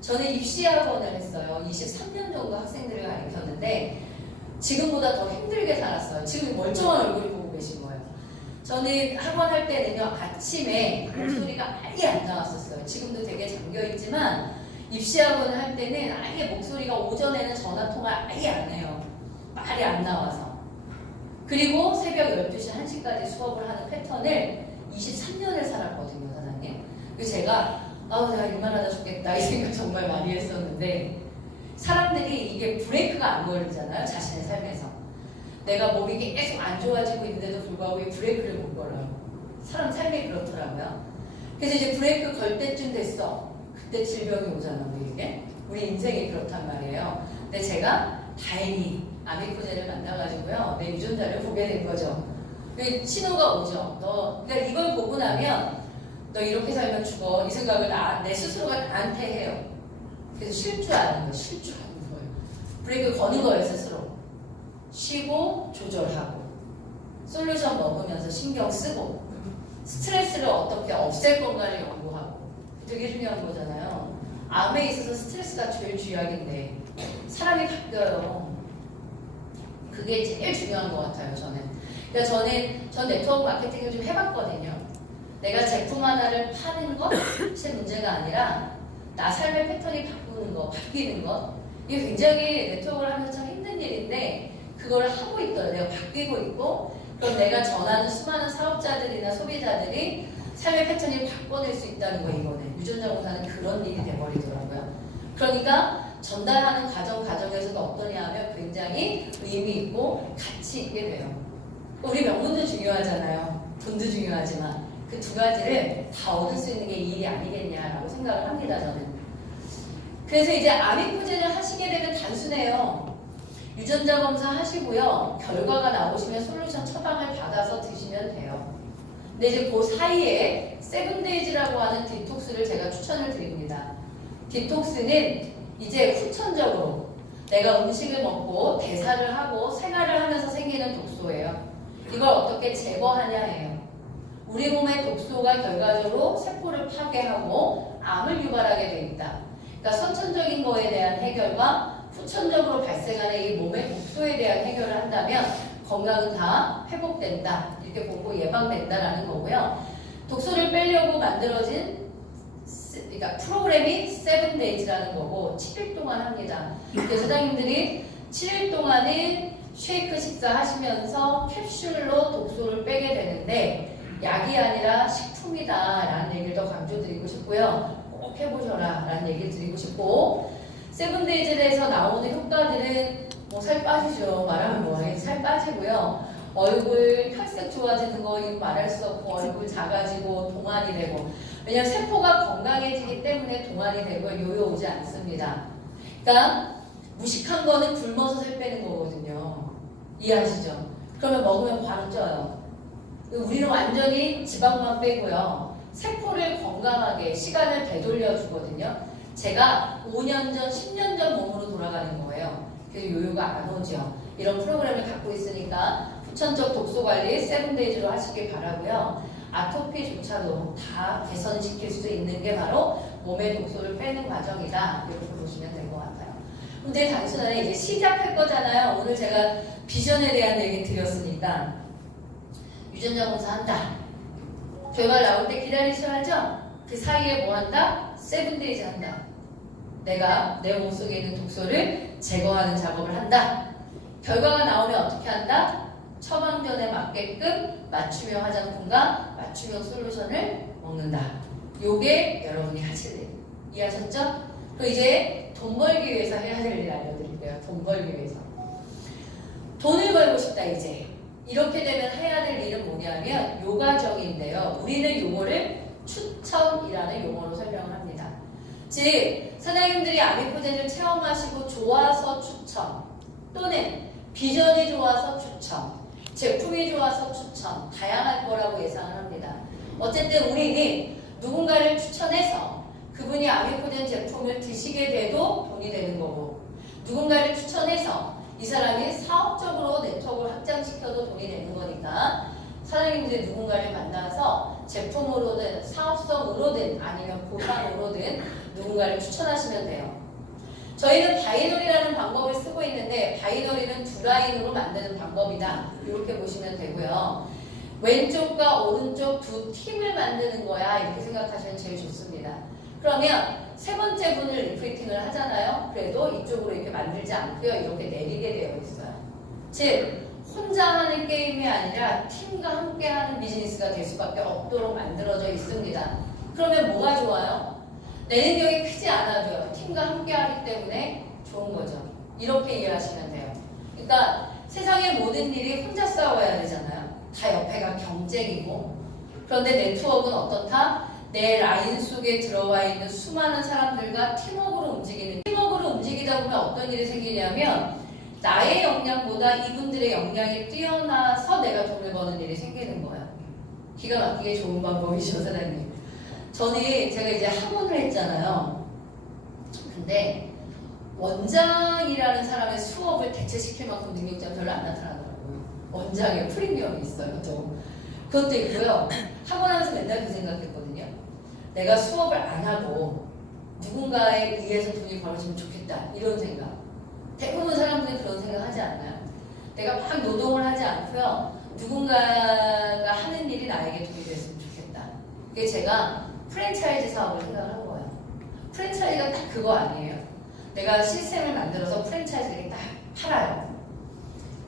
저는 입시학원을 했어요. 23년 정도 학생들을 가르쳤는데 지금보다 더 힘들게 살았어요. 지금 멀쩡한 얼굴 보고 계신 거예요. 저는 학원 할 때는요, 아침에 목소리가 아예 안 나왔었어요. 지금도 되게 잠겨있지만 입시학원을 할 때는 아예 목소리가 오전에는 전화통화를 아예 안 해요. 말이 안 나와서. 그리고 새벽 12시, 1시까지 수업을 하는 패턴을 23년을 살았거든요, 사장님. 그래서 제가 내가 일만 하다 죽겠다 이 생각 정말 많이 했었는데 사람들이 이게 브레이크가 안 걸리잖아요, 자신의 삶에서. 내가 몸이 계속 안 좋아지고 있는데도 불구하고 이 브레이크를 못 걸어요. 사람 삶이 그렇더라고요. 그래서 이제 브레이크 걸 때쯤 됐어. 그때 질병이 오잖아, 우리 인생이 그렇단 말이에요. 근데 제가 다행히 아미코젠을 만나가지고요, 내 유전자를 보게 된 거죠. 신호가 오죠. 그러니까 이걸 보고 나면 너 이렇게 살면 죽어. 이 생각을 내 스스로가 나한테 해요. 그래서 쉴 줄 아는 거예요. 브레이크 거는 거예요, 스스로. 쉬고 조절하고 솔루션 먹으면서 신경 쓰고 스트레스를 어떻게 없앨 건가를 연구하고 되게 중요한 거잖아요. 암에 있어서 스트레스가 제일 쥐약인데 사람이 바뀌어요. 그게 제일 중요한 것 같아요. 저는. 그러니까 전 네트워크 마케팅을 좀 해봤거든요. 내가 제품 하나를 파는 것이 문제가 아니라 나 삶의 패턴이 바뀌는 것 이게 굉장히 네트워크를 하면서 참 힘든 일인데 그걸 하고 있더라고요. 내가 바뀌고 있고 그럼 내가 전하는 수많은 사업자들이나 소비자들이 삶의 패턴을 바꿔낼 수 있다는 거 이거는 유전자 검사는 그런 일이 돼버리더라고요. 그러니까 전달하는 과정에서도 어떠냐 하면 굉장히 의미 있고 가치 있게 돼요. 우리 명분도 중요하잖아요. 돈도 중요하지만 그 두 가지를 다 얻을 수 있는 게 이 일이 아니겠냐라고 생각을 합니다. 저는. 그래서 이제 아미코젠을 하시게 되면 단순해요. 유전자 검사 하시고요. 결과가 나오시면 솔루션 처방을 받아서 드시면 돼요. 근데 이제 그 사이에 세븐데이즈라고 하는 디톡스를 제가 추천을 드립니다. 디톡스는 이제 후천적으로 내가 음식을 먹고 대사를 하고 생활을 하면서 생기는 독소예요. 이걸 어떻게 제거하냐 해요. 우리 몸의 독소가 결과적으로 세포를 파괴하고 암을 유발하게 돼 있다. 그러니까 선천적인 거에 대한 해결과 후천적으로 발생하는 이 몸의 독소에 대한 해결을 한다면 건강은 다 회복된다. 이렇게 보고 예방된다라는 거고요. 독소를 빼려고 만들어진 그러니까 프로그램이 7days라는 거고 7일 동안 합니다. 그래서 사장님들이 7일 동안은 쉐이크 식사 하시면서 캡슐로 독소를 빼게 되는데 약이 아니라 식품이다 라는 얘기를 더 강조드리고 싶고요. 꼭 해보셔라 라는 얘기를 드리고 싶고 세븐데이즈에서 나오는 효과들은 뭐 살 빠지죠. 말하면 뭐해. 살 빠지고요. 얼굴 혈색 좋아지는 거 이거 말할 수 없고 얼굴 작아지고 동안이 되고 왜냐하면 세포가 건강해지기 때문에 동안이 되고 요요 오지 않습니다. 그러니까 무식한 거는 굶어서 살 빼는 거거든요. 이해하시죠? 그러면 먹으면 바로 쪄요. 우리는 완전히 지방만 빼고요. 세포를 건강하게 시간을 되돌려 주거든요. 제가 5년 전, 10년 전 몸으로 돌아가는 거예요. 그래서 요요가 안 오죠. 이런 프로그램을 갖고 있으니까 후천적 독소 관리 7데이즈로 하시길 바라고요. 아토피조차도 다 개선시킬 수 있는 게 바로 몸의 독소를 빼는 과정이다. 이렇게 보시면 될 것 같아요. 근데 단순하게 이제 시작할 거잖아요. 오늘 제가 비전에 대한 얘기 드렸으니까 유전자 검사한다. 결과 나올 때 기다리셔야죠. 그 사이에 뭐 한다? 7데이즈 한다. 내가 내 몸속에 있는 독소를 제거하는 작업을 한다. 결과가 나오면 어떻게 한다? 처방전에 맞게끔 맞춤형 화장품과 맞춤형 솔루션을 먹는다. 요게 여러분이 하실 일. 이해하셨죠? 그리고 이제 돈 벌기 위해서 해야 될 일 알려드릴게요. 돈 벌기 위해서. 돈을 벌고 싶다 이제. 이렇게 되면 해야 될 일은 뭐냐면 요가적인데요. 우리는 요거를 추첨이라는 용어로 설명을 합니다. 즉 사장님들이 아미코젠을 체험하시고 좋아서 추첨 또는 비전이 좋아서 추첨 제품이 좋아서 추천, 다양할 거라고 예상을 합니다. 어쨌든 우리는 누군가를 추천해서 그분이 아미코젠 제품을 드시게 돼도 돈이 되는 거고 누군가를 추천해서 이 사람이 사업적으로 네트워크를 확장시켜도 돈이 되는 거니까 사장님들이 누군가를 만나서 제품으로든 사업성으로든 아니면 보상으로든 누군가를 추천하시면 돼요. 저희는 바이너리라는 방법을 쓰고 있는데 바이너리는 두 라인으로 만드는 방법이다. 이렇게 보시면 되고요. 왼쪽과 오른쪽 두 팀을 만드는 거야. 이렇게 생각하시면 제일 좋습니다. 그러면 세 번째 분을 리프리팅을 하잖아요. 그래도 이쪽으로 이렇게 만들지 않고요. 이렇게 내리게 되어 있어요. 즉 혼자 하는 게임이 아니라 팀과 함께 하는 비즈니스가 될 수밖에 없도록 만들어져 있습니다. 그러면 뭐가 좋아요? 내 능력이 크지 않아도요. 팀과 함께 하기 때문에 좋은 거죠. 이렇게 이해하시면 돼요. 그러니까 세상의 모든 일이 혼자 싸워야 되잖아요. 다 옆에가 경쟁이고. 그런데 네트워크는 어떻다? 내 라인 속에 들어와 있는 수많은 사람들과 팀워크로 움직이는 팀워크로 움직이다 보면 어떤 일이 생기냐면 나의 역량보다 이분들의 역량이 뛰어나서 내가 돈을 버는 일이 생기는 거예요. 기가 막히게 좋은 방법이죠, 사장님. 저는 제가 이제 학원을 했잖아요. 근데 원장이라는 사람의 수업을 대체시킬 만큼 능력자는 별로 안 나타나더라고요. 원장의 프리미엄이 있어요, 또. 그것도 있고요. 학원하면서 맨날 그 생각했거든요. 내가 수업을 안 하고 누군가에 의해서 돈이 벌어지면 좋겠다. 이런 생각. 대부분 사람들이 그런 생각 하지 않나요? 내가 막 노동을 하지 않고요. 누군가가 하는 일이 나에게 돈이 됐으면 좋겠다. 그게 제가 프랜차이즈 사업을 생각한 거예요. 프랜차이즈가 딱 그거 아니에요. 내가 시스템을 만들어서 프랜차이즈를 딱 팔아요.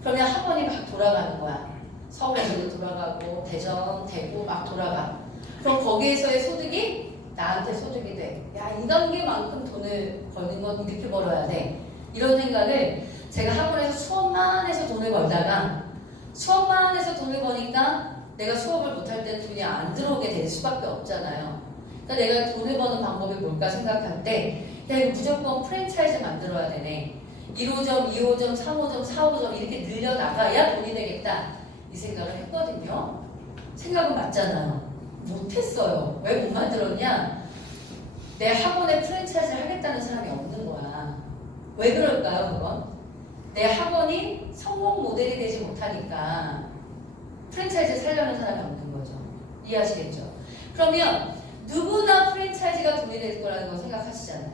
그러면 학원이 막 돌아가는 거야. 서울에서도 돌아가고 대전, 대구 막 돌아가. 그럼 거기에서의 소득이 나한테 소득이 돼. 야, 이 단계만큼 돈을 버는 건 이렇게 벌어야 돼. 이런 생각을 제가 학원에서 수업만 해서 돈을 벌다가 수업만 해서 돈을 버니까 내가 수업을 못할 때는 돈이 안 들어오게 될 수밖에 없잖아요. 그러니까 내가 돈을 버는 방법이 뭘까 생각할 때 야, 이거 무조건 프랜차이즈 만들어야 되네. 1호점, 2호점, 3호점, 4호점 이렇게 늘려나가야 돈이 되겠다. 이 생각을 했거든요. 생각은 맞잖아요. 못했어요. 왜 못 만들었냐? 내 학원에 프랜차이즈를 하겠다는 사람이 없는 거야. 왜 그럴까요, 그건? 내 학원이 성공 모델이 되지 못하니까 프랜차이즈 살려는 사람이 없는 거죠. 이해하시겠죠? 그러면 누구나 프랜차이즈가 돈이 될 거라는 거 생각하시잖아요.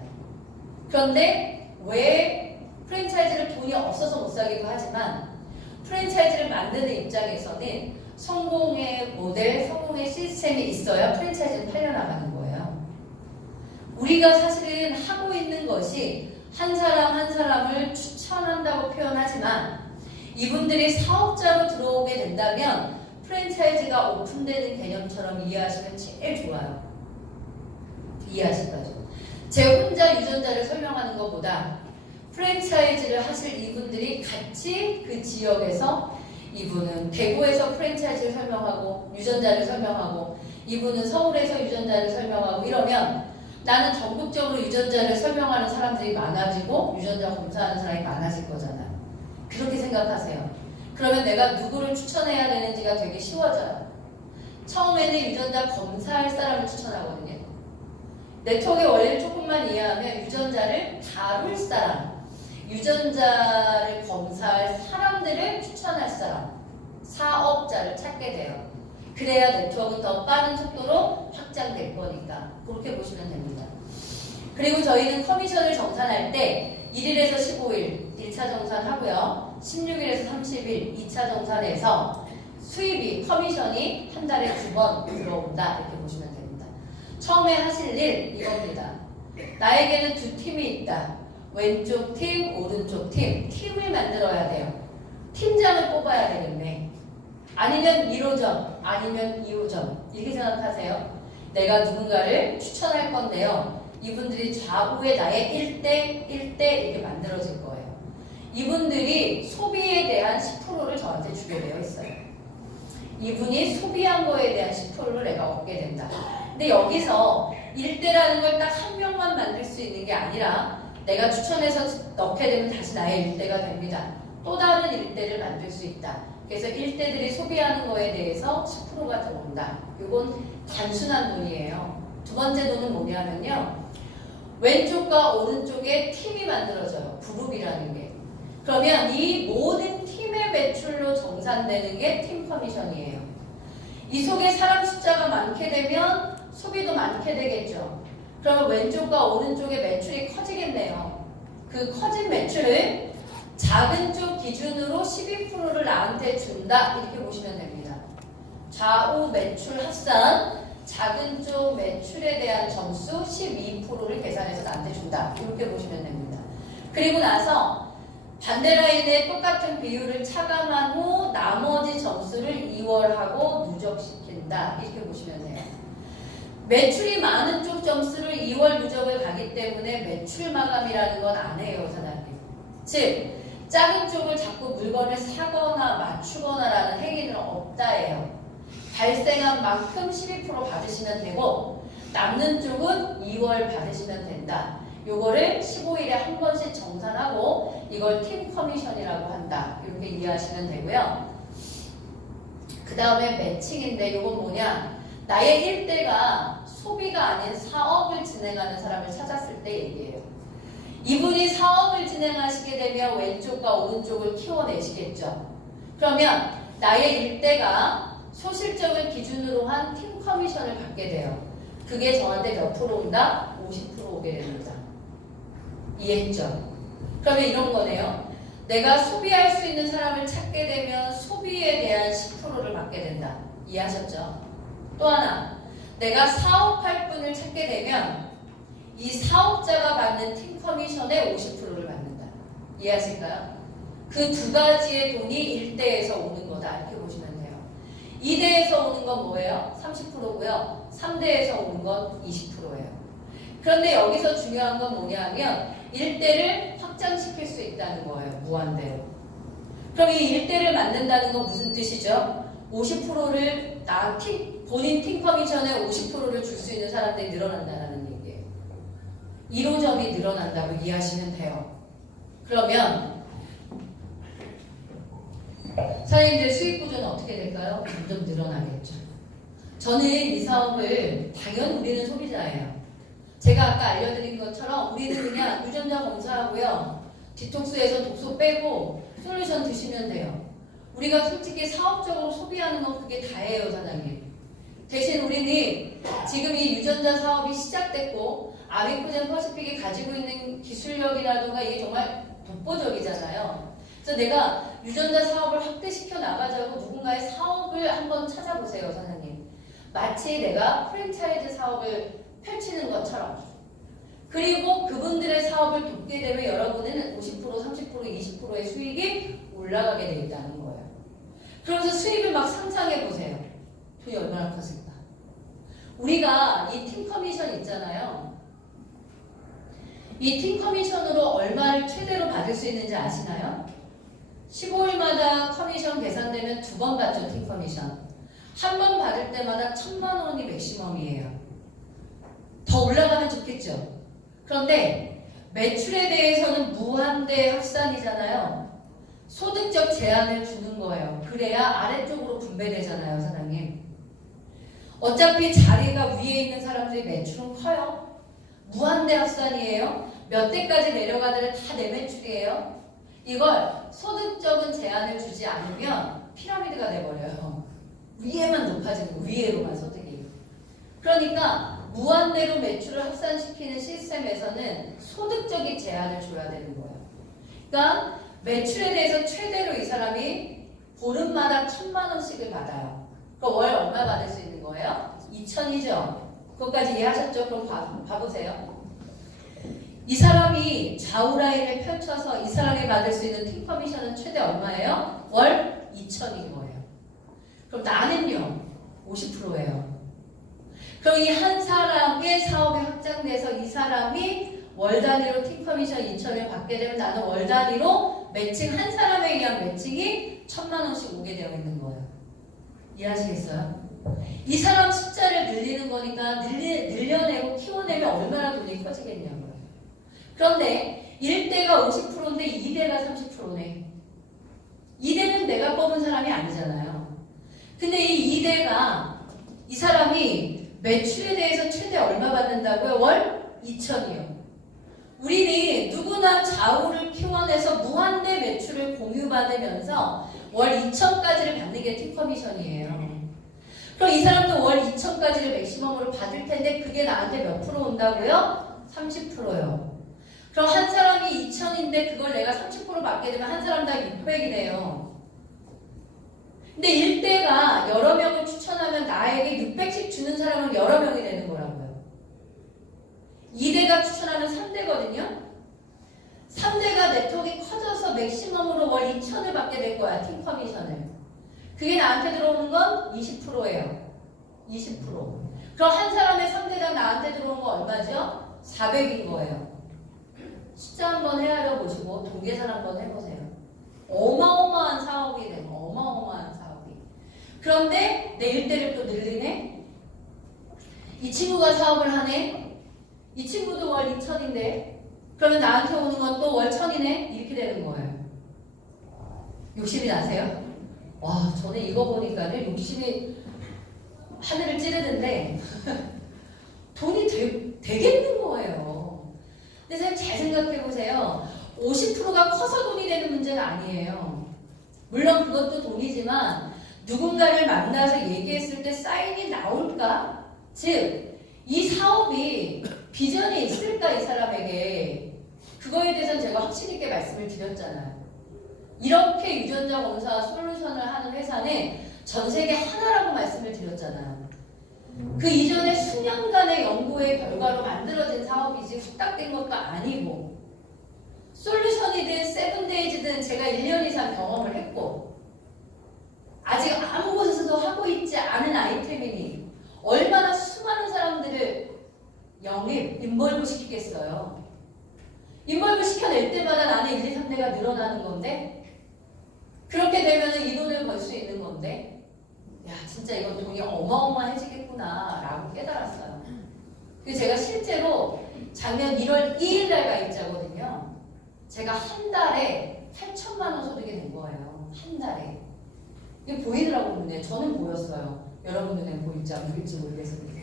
그런데 왜 프랜차이즈를 돈이 없어서 못 사기도 하지만 프랜차이즈를 만드는 입장에서는 성공의 모델, 성공의 시스템이 있어야 프랜차이즈는 팔려나가는 거예요. 우리가 사실은 하고 있는 것이 한 사람 한 사람을 추천한다고 표현하지만 이분들이 사업자로 들어오게 된다면 프랜차이즈가 오픈되는 개념처럼 이해하시면 제일 좋아요. 이해하실 거죠? 제 혼자 유전자를 설명하는 것보다 프랜차이즈를 하실 이분들이 같이 그 지역에서 이분은 대구에서 프랜차이즈를 설명하고 유전자를 설명하고 이분은 서울에서 유전자를 설명하고 이러면 나는 전국적으로 유전자를 설명하는 사람들이 많아지고 유전자 검사하는 사람이 많아질 거잖아요. 그렇게 생각하세요. 그러면 내가 누구를 추천해야 되는지가 되게 쉬워져요. 처음에는 유전자 검사할 사람을 추천하거든요. 네트워크의 원리를 조금만 이해하면 유전자를 다룰 사람, 유전자를 검사할 사람들을 추천할 사람 사업자를 찾게 돼요. 그래야 네트워크는 더 빠른 속도로 확장될 거니까 그렇게 보시면 됩니다. 그리고 저희는 커미션을 정산할 때 1일에서 15일 1차 정산하고요. 16일에서 30일 2차 정산해서 수입이 커미션이 한 달에 2번 들어온다 이렇게 보시면 됩니다. 처음에 하실 일 이겁니다. 나에게는 두 팀이 있다. 왼쪽 팀, 오른쪽 팀. 팀을 만들어야 돼요. 팀장을 뽑아야 되겠네. 아니면 1호점, 아니면 2호점. 이렇게 생각하세요. 내가 누군가를 추천할 건데요. 이분들이 좌우에 나의 1대 1대 이렇게 만들어질 거예요. 이분들이 소비에 대한 10%를 저한테 주게 되어 있어요. 이분이 소비한 거에 대한 10%를 내가 얻게 된다. 근데 여기서 1대라는 걸 딱 한 명만 만들 수 있는 게 아니라 내가 추천해서 넣게 되면 다시 나의 1대가 됩니다. 또 다른 1대를 만들 수 있다. 그래서 1대들이 소비하는 거에 대해서 10%가 들어온다. 이건 단순한 돈이에요. 두 번째 돈은 뭐냐면요. 왼쪽과 오른쪽에 팀이 만들어져요. 그룹이라는 게. 그러면 이 모든 팀의 매출로 정산되는 게 팀 커미션이에요. 이 속에 사람 숫자가 많게 되면 소비도 많게 되겠죠. 그러면 왼쪽과 오른쪽의 매출이 커지겠네요. 그 커진 매출을 작은 쪽 기준으로 12%를 나한테 준다. 이렇게 보시면 됩니다. 좌우 매출 합산 작은 쪽 매출에 대한 점수 12%를 계산해서 나한테 준다. 이렇게 보시면 됩니다. 그리고 나서 반대 라인에 똑같은 비율을 차감한 후 나머지 점수를 2월하고 누적시킨다. 이렇게 보시면 돼요. 매출이 많은 쪽 점수를 2월 누적을 가기 때문에 매출 마감이라는 건 안 해요, 사장님. 즉 작은 쪽을 자꾸 물건을 사거나 맞추거나라는 행위는 없다예요. 발생한 만큼 12% 받으시면 되고 남는 쪽은 2월 받으시면 된다. 요거를 15일에 한 번씩 정산하고 이걸 팀 커미션이라고 한다. 이렇게 이해하시면 되고요. 그 다음에 매칭인데 요건 뭐냐? 나의 1대가 소비가 아닌 사업을 진행하는 사람을 찾았을 때 얘기해요. 이분이 사업을 진행하시게 되면 왼쪽과 오른쪽을 키워내시겠죠. 그러면 나의 1대가 소실적을 기준으로 한 팀 커미션을 받게 돼요. 그게 저한테 몇 프로 온다? 50% 오게 됩니다. 이해했죠? 그러면 이런 거네요. 내가 소비할 수 있는 사람을 찾게 되면 소비에 대한 10%를 받게 된다. 이해하셨죠? 또 하나, 내가 사업할 분을 찾게 되면 이 사업자가 받는 팀 커미션의 50%를 받는다. 이해하실까요? 그 두 가지의 돈이 1대에서 오는 거다. 이렇게 보시면 돼요. 2대에서 오는 건 뭐예요? 30%고요. 3대에서 오는 건 20%예요. 그런데 여기서 중요한 건 뭐냐면 1대를 확장시킬 수 있다는 거예요. 무한대로. 그럼 이 1대를 만든다는 건 무슨 뜻이죠? 50%를 본인 팀 커미션에 50%를 줄 수 있는 사람들이 늘어난다는 얘기예요. 1호점이 늘어난다고 이해하시면 돼요. 그러면 사장님들 수익 구조는 어떻게 될까요? 점점 늘어나겠죠. 저는 이 사업을 당연히 우리는 소비자예요. 제가 아까 알려드린 것처럼 우리는 그냥 유전자 검사하고요. 디톡스에서 독소 빼고 솔루션 드시면 돼요. 우리가 솔직히 사업적으로 소비하는 건 그게 다예요, 사장님. 대신 우리는 지금 이 유전자 사업이 시작됐고 아미코젠 퍼시픽이 가지고 있는 기술력이라든가 이게 정말 독보적이잖아요. 그래서 내가 유전자 사업을 확대시켜 나가자고 누군가의 사업을 한번 찾아보세요, 사장님. 마치 내가 프랜차이즈 사업을 펼치는 것처럼. 그리고 그분들의 사업을 돕게 되면 여러분은 50%, 30%, 20%의 수익이 올라가게 돼 있다는 거예요. 그러면서 수익을 막 상상해 보세요. 돈이 얼마나 커질까? 우리가 이 팀 커미션 있잖아요. 이 팀 커미션으로 얼마를 최대로 받을 수 있는지 아시나요? 15일마다 커미션 계산되면 2번 받죠, 팀 커미션. 한 번 받을 때마다 1,000만 원이 맥시멈이에요. 더 올라가면 좋겠죠. 그런데 매출에 대해서는 무한대 합산이잖아요. 소득적 제한을 주는 거예요. 그래야 아래쪽으로 분배되잖아요, 사장님. 어차피 자리가 위에 있는 사람들이 매출은 커요. 무한대 합산이에요. 몇 대까지 내려가더라도 다 내 매출이에요. 이걸 소득적인 제한을 주지 않으면 피라미드가 돼버려요. 위에만 높아지고 위에로만 소득이. 그러니까 무한대로 매출을 확산시키는 시스템에서는 소득적인 제한을 줘야 되는 거예요. 그러니까 매출에 대해서 최대로 이 사람이 보름마다 1,000만 원씩을 받아요. 그럼 월 얼마 받을 수 있는 거예요? 2,000이죠. 그것까지 이해하셨죠? 그럼 봐보세요. 이 사람이 좌우 라인을 펼쳐서 이 사람이 받을 수 있는 팁 커미션은 최대 얼마예요? 월 2,000인 거예요. 그럼 나는요? 50%예요. 그럼 이 한 사람의 사업이 확장돼서 이 사람이 월 단위로 팁 커미션 2,000을 받게 되면 나는 월 단위로 매칭 한 사람에 의한 매칭이 1,000만 원씩 오게 되어 있는 거예요. 이해하시겠어요? 이 사람 숫자를 늘리는 거니까 늘려내고 키워내면 얼마나 돈이 커지겠냐고요. 그런데 1대가 50%인데 2대가 30%네. 2대는 내가 뽑은 사람이 아니잖아요. 근데 이 2대가 이 사람이 매출에 대해서 최대 얼마 받는다고요? 월 2,000이요. 우리는 누구나 좌우를 키워내서 무한대 매출을 공유받으면서 월 2,000까지를 받는 게 팁 커미션이에요. 그럼 이 사람도 월 2,000까지를 맥시멈으로 받을 텐데 그게 나한테 몇 프로 온다고요? 30%요. 그럼 한 사람이 2,000인데 그걸 내가 30% 받게 되면 한 사람당 600이네요. 근데 1대가 여러 명을 추천하면 나에게 600씩 주는 사람은 여러 명이 되는 거라고요. 2대가 추천하면 3대거든요. 3대가 네트워크가 커져서 맥시멈으로 월 2,000을 받게 될 거야. 팀 커미션을. 그게 나한테 들어오는 건 20%예요. 20%. 그럼 한 사람의 3대당 나한테 들어오는 거 얼마죠? 400인 거예요. 숫자 한번 헤아려 보시고 동계산 한번 해보세요. 어마어마한 사업이 되는 거. 어마어마한 사업이. 그런데 내 일대를 또 늘리네? 이 친구가 사업을 하네? 이 친구도 월 2,000인데 그러면 나한테 오는 건 또 월 1,000이네? 이렇게 되는 거예요. 욕심이 나세요? 와, 저는 이거 보니까는 욕심이 하늘을 찌르는데 돈이 되겠는 거예요. 근데 선생님 잘 생각해 보세요. 50%가 커서 돈이 되는 문제는 아니에요. 물론 그것도 돈이지만 누군가를 만나서 얘기했을 때 사인이 나올까? 즉, 이 사업이 비전이 있을까 이 사람에게. 그거에 대해서는 제가 확신 있게 말씀을 드렸잖아요. 이렇게 유전자 검사 솔루션을 하는 회사는 전 세계 하나라고 말씀을 드렸잖아요. 그 이전에 수년간의 연구의 결과로 만들어진 사업이지 후딱된 것도 아니고 솔루션이든 세븐데이즈든 제가 1년 이상 경험을 했고 아직 아무 곳에서도 하고 있지 않은 아이템이니 얼마나 수많은 사람들을 인벌브 시키겠어요. 인벌브 시켜낼 때마다 나는 1, 2, 3대가 늘어나는 건데 그렇게 되면 이 돈을 벌 수 있는 건데 야 진짜 이건 돈이 어마어마해지겠구나 라고 깨달았어요. 그래서 제가 실제로 작년 1월 2일 날 가입자거든요. 제가 한 달에 8,000만 원 소득이 된 거예요. 한 달에. 이게 보이더라고요. 근데 저는 보였어요. 여러분 눈에 보일지 안 보일지 모르겠는데.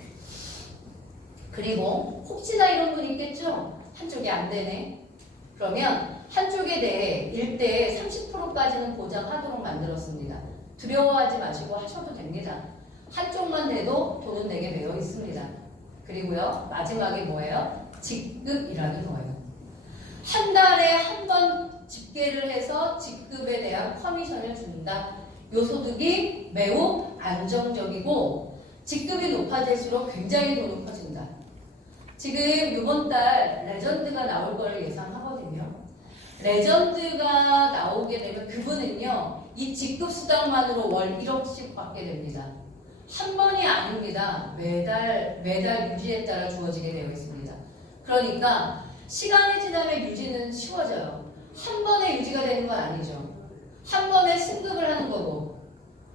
그리고 혹시나 이런 분 있겠죠? 한쪽이 안 되네. 그러면 한쪽에 대해 1대에 30%까지는 보장하도록 만들었습니다. 두려워하지 마시고 하셔도 됩니다. 한쪽만 돼도 돈은 내게 되어 있습니다. 그리고요 마지막에 뭐예요? 직급이라는 거예요. 한 달에 한 번 집계를 해서 직급에 대한 커미션을 준다. 요 소득이 매우 안정적이고 직급이 높아질수록 굉장히 돈이 커진다. 지금 이번 달 레전드가 나올 걸 예상하거든요. 레전드가 나오게 되면 그분은요 이 직급 수당만으로 월 1억씩 받게 됩니다. 한 번이 아닙니다. 매달 유지에 따라 주어지게 되어 있습니다. 그러니까 시간이 지나면 유지는 쉬워져요. 한 번에 유지가 되는 건 아니죠. 한 번에 승급을 하는 거고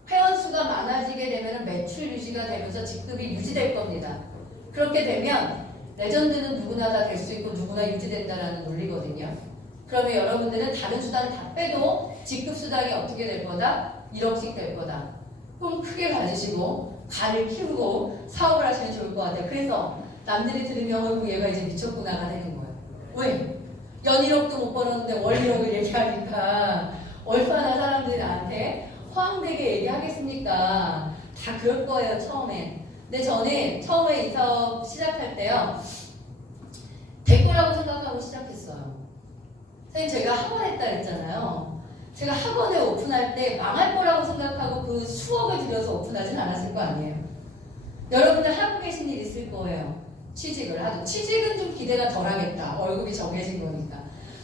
회원수가 많아지게 되면 매출 유지가 되면서 직급이 유지될 겁니다. 그렇게 되면 레전드는 누구나 다 될 수 있고 누구나 유지된다라는 논리거든요. 그러면 여러분들은 다른 수단을 다 빼도 직급 수당이 어떻게 될 거다? 1억씩 될 거다. 그럼 크게 가지시고 간을 키우고 사업을 하시면 좋을 것 같아요. 그래서 남들이 들으면 얘가 이제 미쳤구나가 되는 거예요. 왜? 연 1억도 못 벌었는데 월 1억을 얘기하니까 얼마나 사람들이 나한테 허황되게 얘기하겠습니까? 다 그럴 거예요, 처음엔. 근데 저는 처음에 이 사업 시작할 때요, 될 거라고 생각하고 시작했어요. 선생님, 제가 학원 했다 그랬잖아요. 제가 학원에 오픈할 때 망할 거라고 생각하고 그 수억을 들여서 오픈하진 않았을 거 아니에요. 여러분들 하고 계신 일 있을 거예요. 취직을 하든. 취직은 좀 기대가 덜 하겠다. 월급이 정해진 거니까.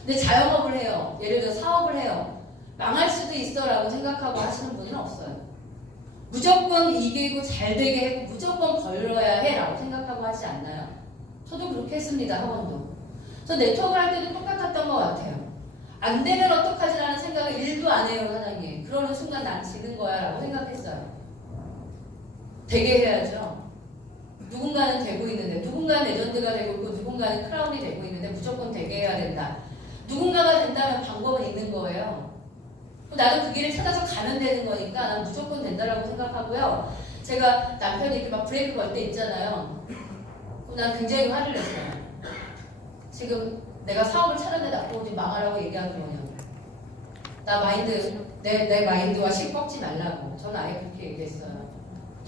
근데 자영업을 해요. 예를 들어 사업을 해요. 망할 수도 있어 라고 생각하고 하시는 분은 없어요. 무조건 이기고 잘 되게 하고 무조건 벌러야 해 라고 생각하고 하지 않나요? 저도 그렇게 했습니다. 학원도. 저 네트워크 할 때도 똑같았던 것 같아요. 안 되면 어떡하지라는 생각을 1도 안 해요, 사장님. 그러는 순간 난 지는 거야 라고 생각했어요. 되게 해야죠. 누군가는 되고 있는데, 누군가는 레전드가 되고 있고, 누군가는 크라운이 되고 있는데 무조건 되게 해야 된다. 누군가가 된다면 방법은 있는 거예요. 나도 그 길을 찾아서 가면 되는 거니까 난 무조건 된다라고 생각하고요. 제가 남편이 이렇게 막 브레이크 걸 때 있잖아요. 그럼 난 굉장히 화를 냈어요. 지금 내가 사업을 차렸는데 나보고 지금 망하라고 얘기하는 거냐고. 나 마인드, 내 마인드와 실 꺾지 말라고. 저는 아예 그렇게 얘기했어요.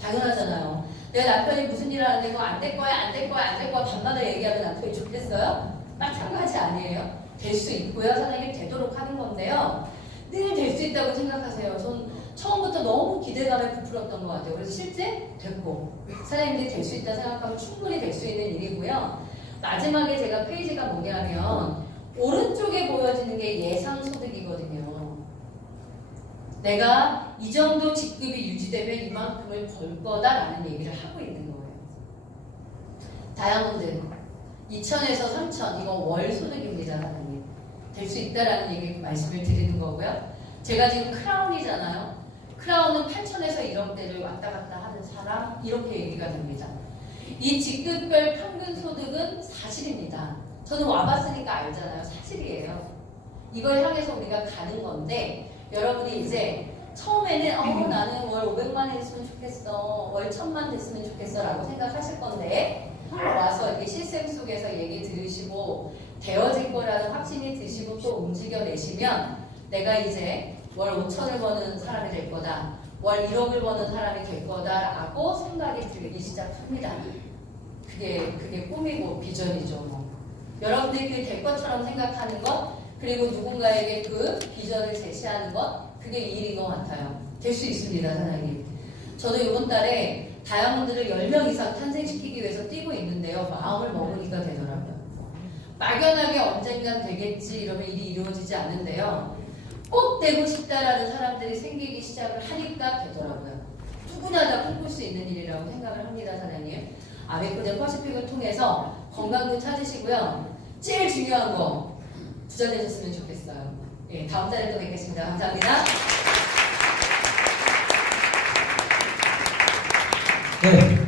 당연하잖아요. 내가 남편이 무슨 일 하는데 이거 안 될 거야, 안 될 거야, 안 될 거야 밤마다 얘기하면 남편이 좋겠어요? 마찬가지 아니에요? 될 수 있고요. 사장님 되도록 하는 건데요. 늘 될 수 있다고 생각하세요. 전 처음부터 너무 기대감에 부풀었던 것 같아요. 그래서 실제 됐고 사장님들이 될 수 있다 생각하면 충분히 될 수 있는 일이고요. 마지막에 제가 페이지가 뭐냐면 오른쪽에 보여지는 게 예상소득이거든요. 내가 이 정도 직급이 유지되면 이만큼을 벌 거다라는 얘기를 하고 있는 거예요. 다이아몬드 2천에서 3천 이거 월 소득입니다. 사장님. 될 수 있다라는 얘기 말씀을 드리는 거고요. 제가 지금 크라운이잖아요. 크라운은 8천에서 1억대를 왔다 갔다 하는 사람 이렇게 얘기가 됩니다. 이 직급별 평균 소득은 사실입니다. 저는 와봤으니까 알잖아요. 사실이에요. 이걸 향해서 우리가 가는 건데 여러분이 이제 처음에는 나는 월 500만 했으면 좋겠어. 월 1000만 됐으면 좋겠어 라고 생각하실 건데 와서 이렇게 시스템 속에서 얘기 들으시고 되어질 거라는 확신이 드시고 또 움직여내시면 내가 이제 월 5천을 버는 사람이 될 거다. 월 1억을 버는 사람이 될 거다라고 생각이 들기 시작합니다. 그게 꿈이고 비전이죠. 뭐. 여러분들이 그게 될 것처럼 생각하는 것 그리고 누군가에게 그 비전을 제시하는 것 그게 일인 것 같아요. 될 수 있습니다. 사장님. 저도 이번 달에 다이아몬드를 10명 이상 탄생시키기 위해서 뛰고 있는데요. 마음을 먹으니까 되더라고요. 막연하게 언젠간 되겠지 이러면 일이 이루어지지 않는데요. 꼭 되고 싶다라는 사람들이 생기기 시작을 하니까 되더라고요. 누구나 다 꿈꿀 수 있는 일이라고 생각을 합니다. 사장님. 아메코드 퍼시픽을 통해서 건강도 찾으시고요. 제일 중요한 거 부자 되셨으면 좋겠어요. 예, 다음 달에 또 뵙겠습니다. 감사합니다. 네.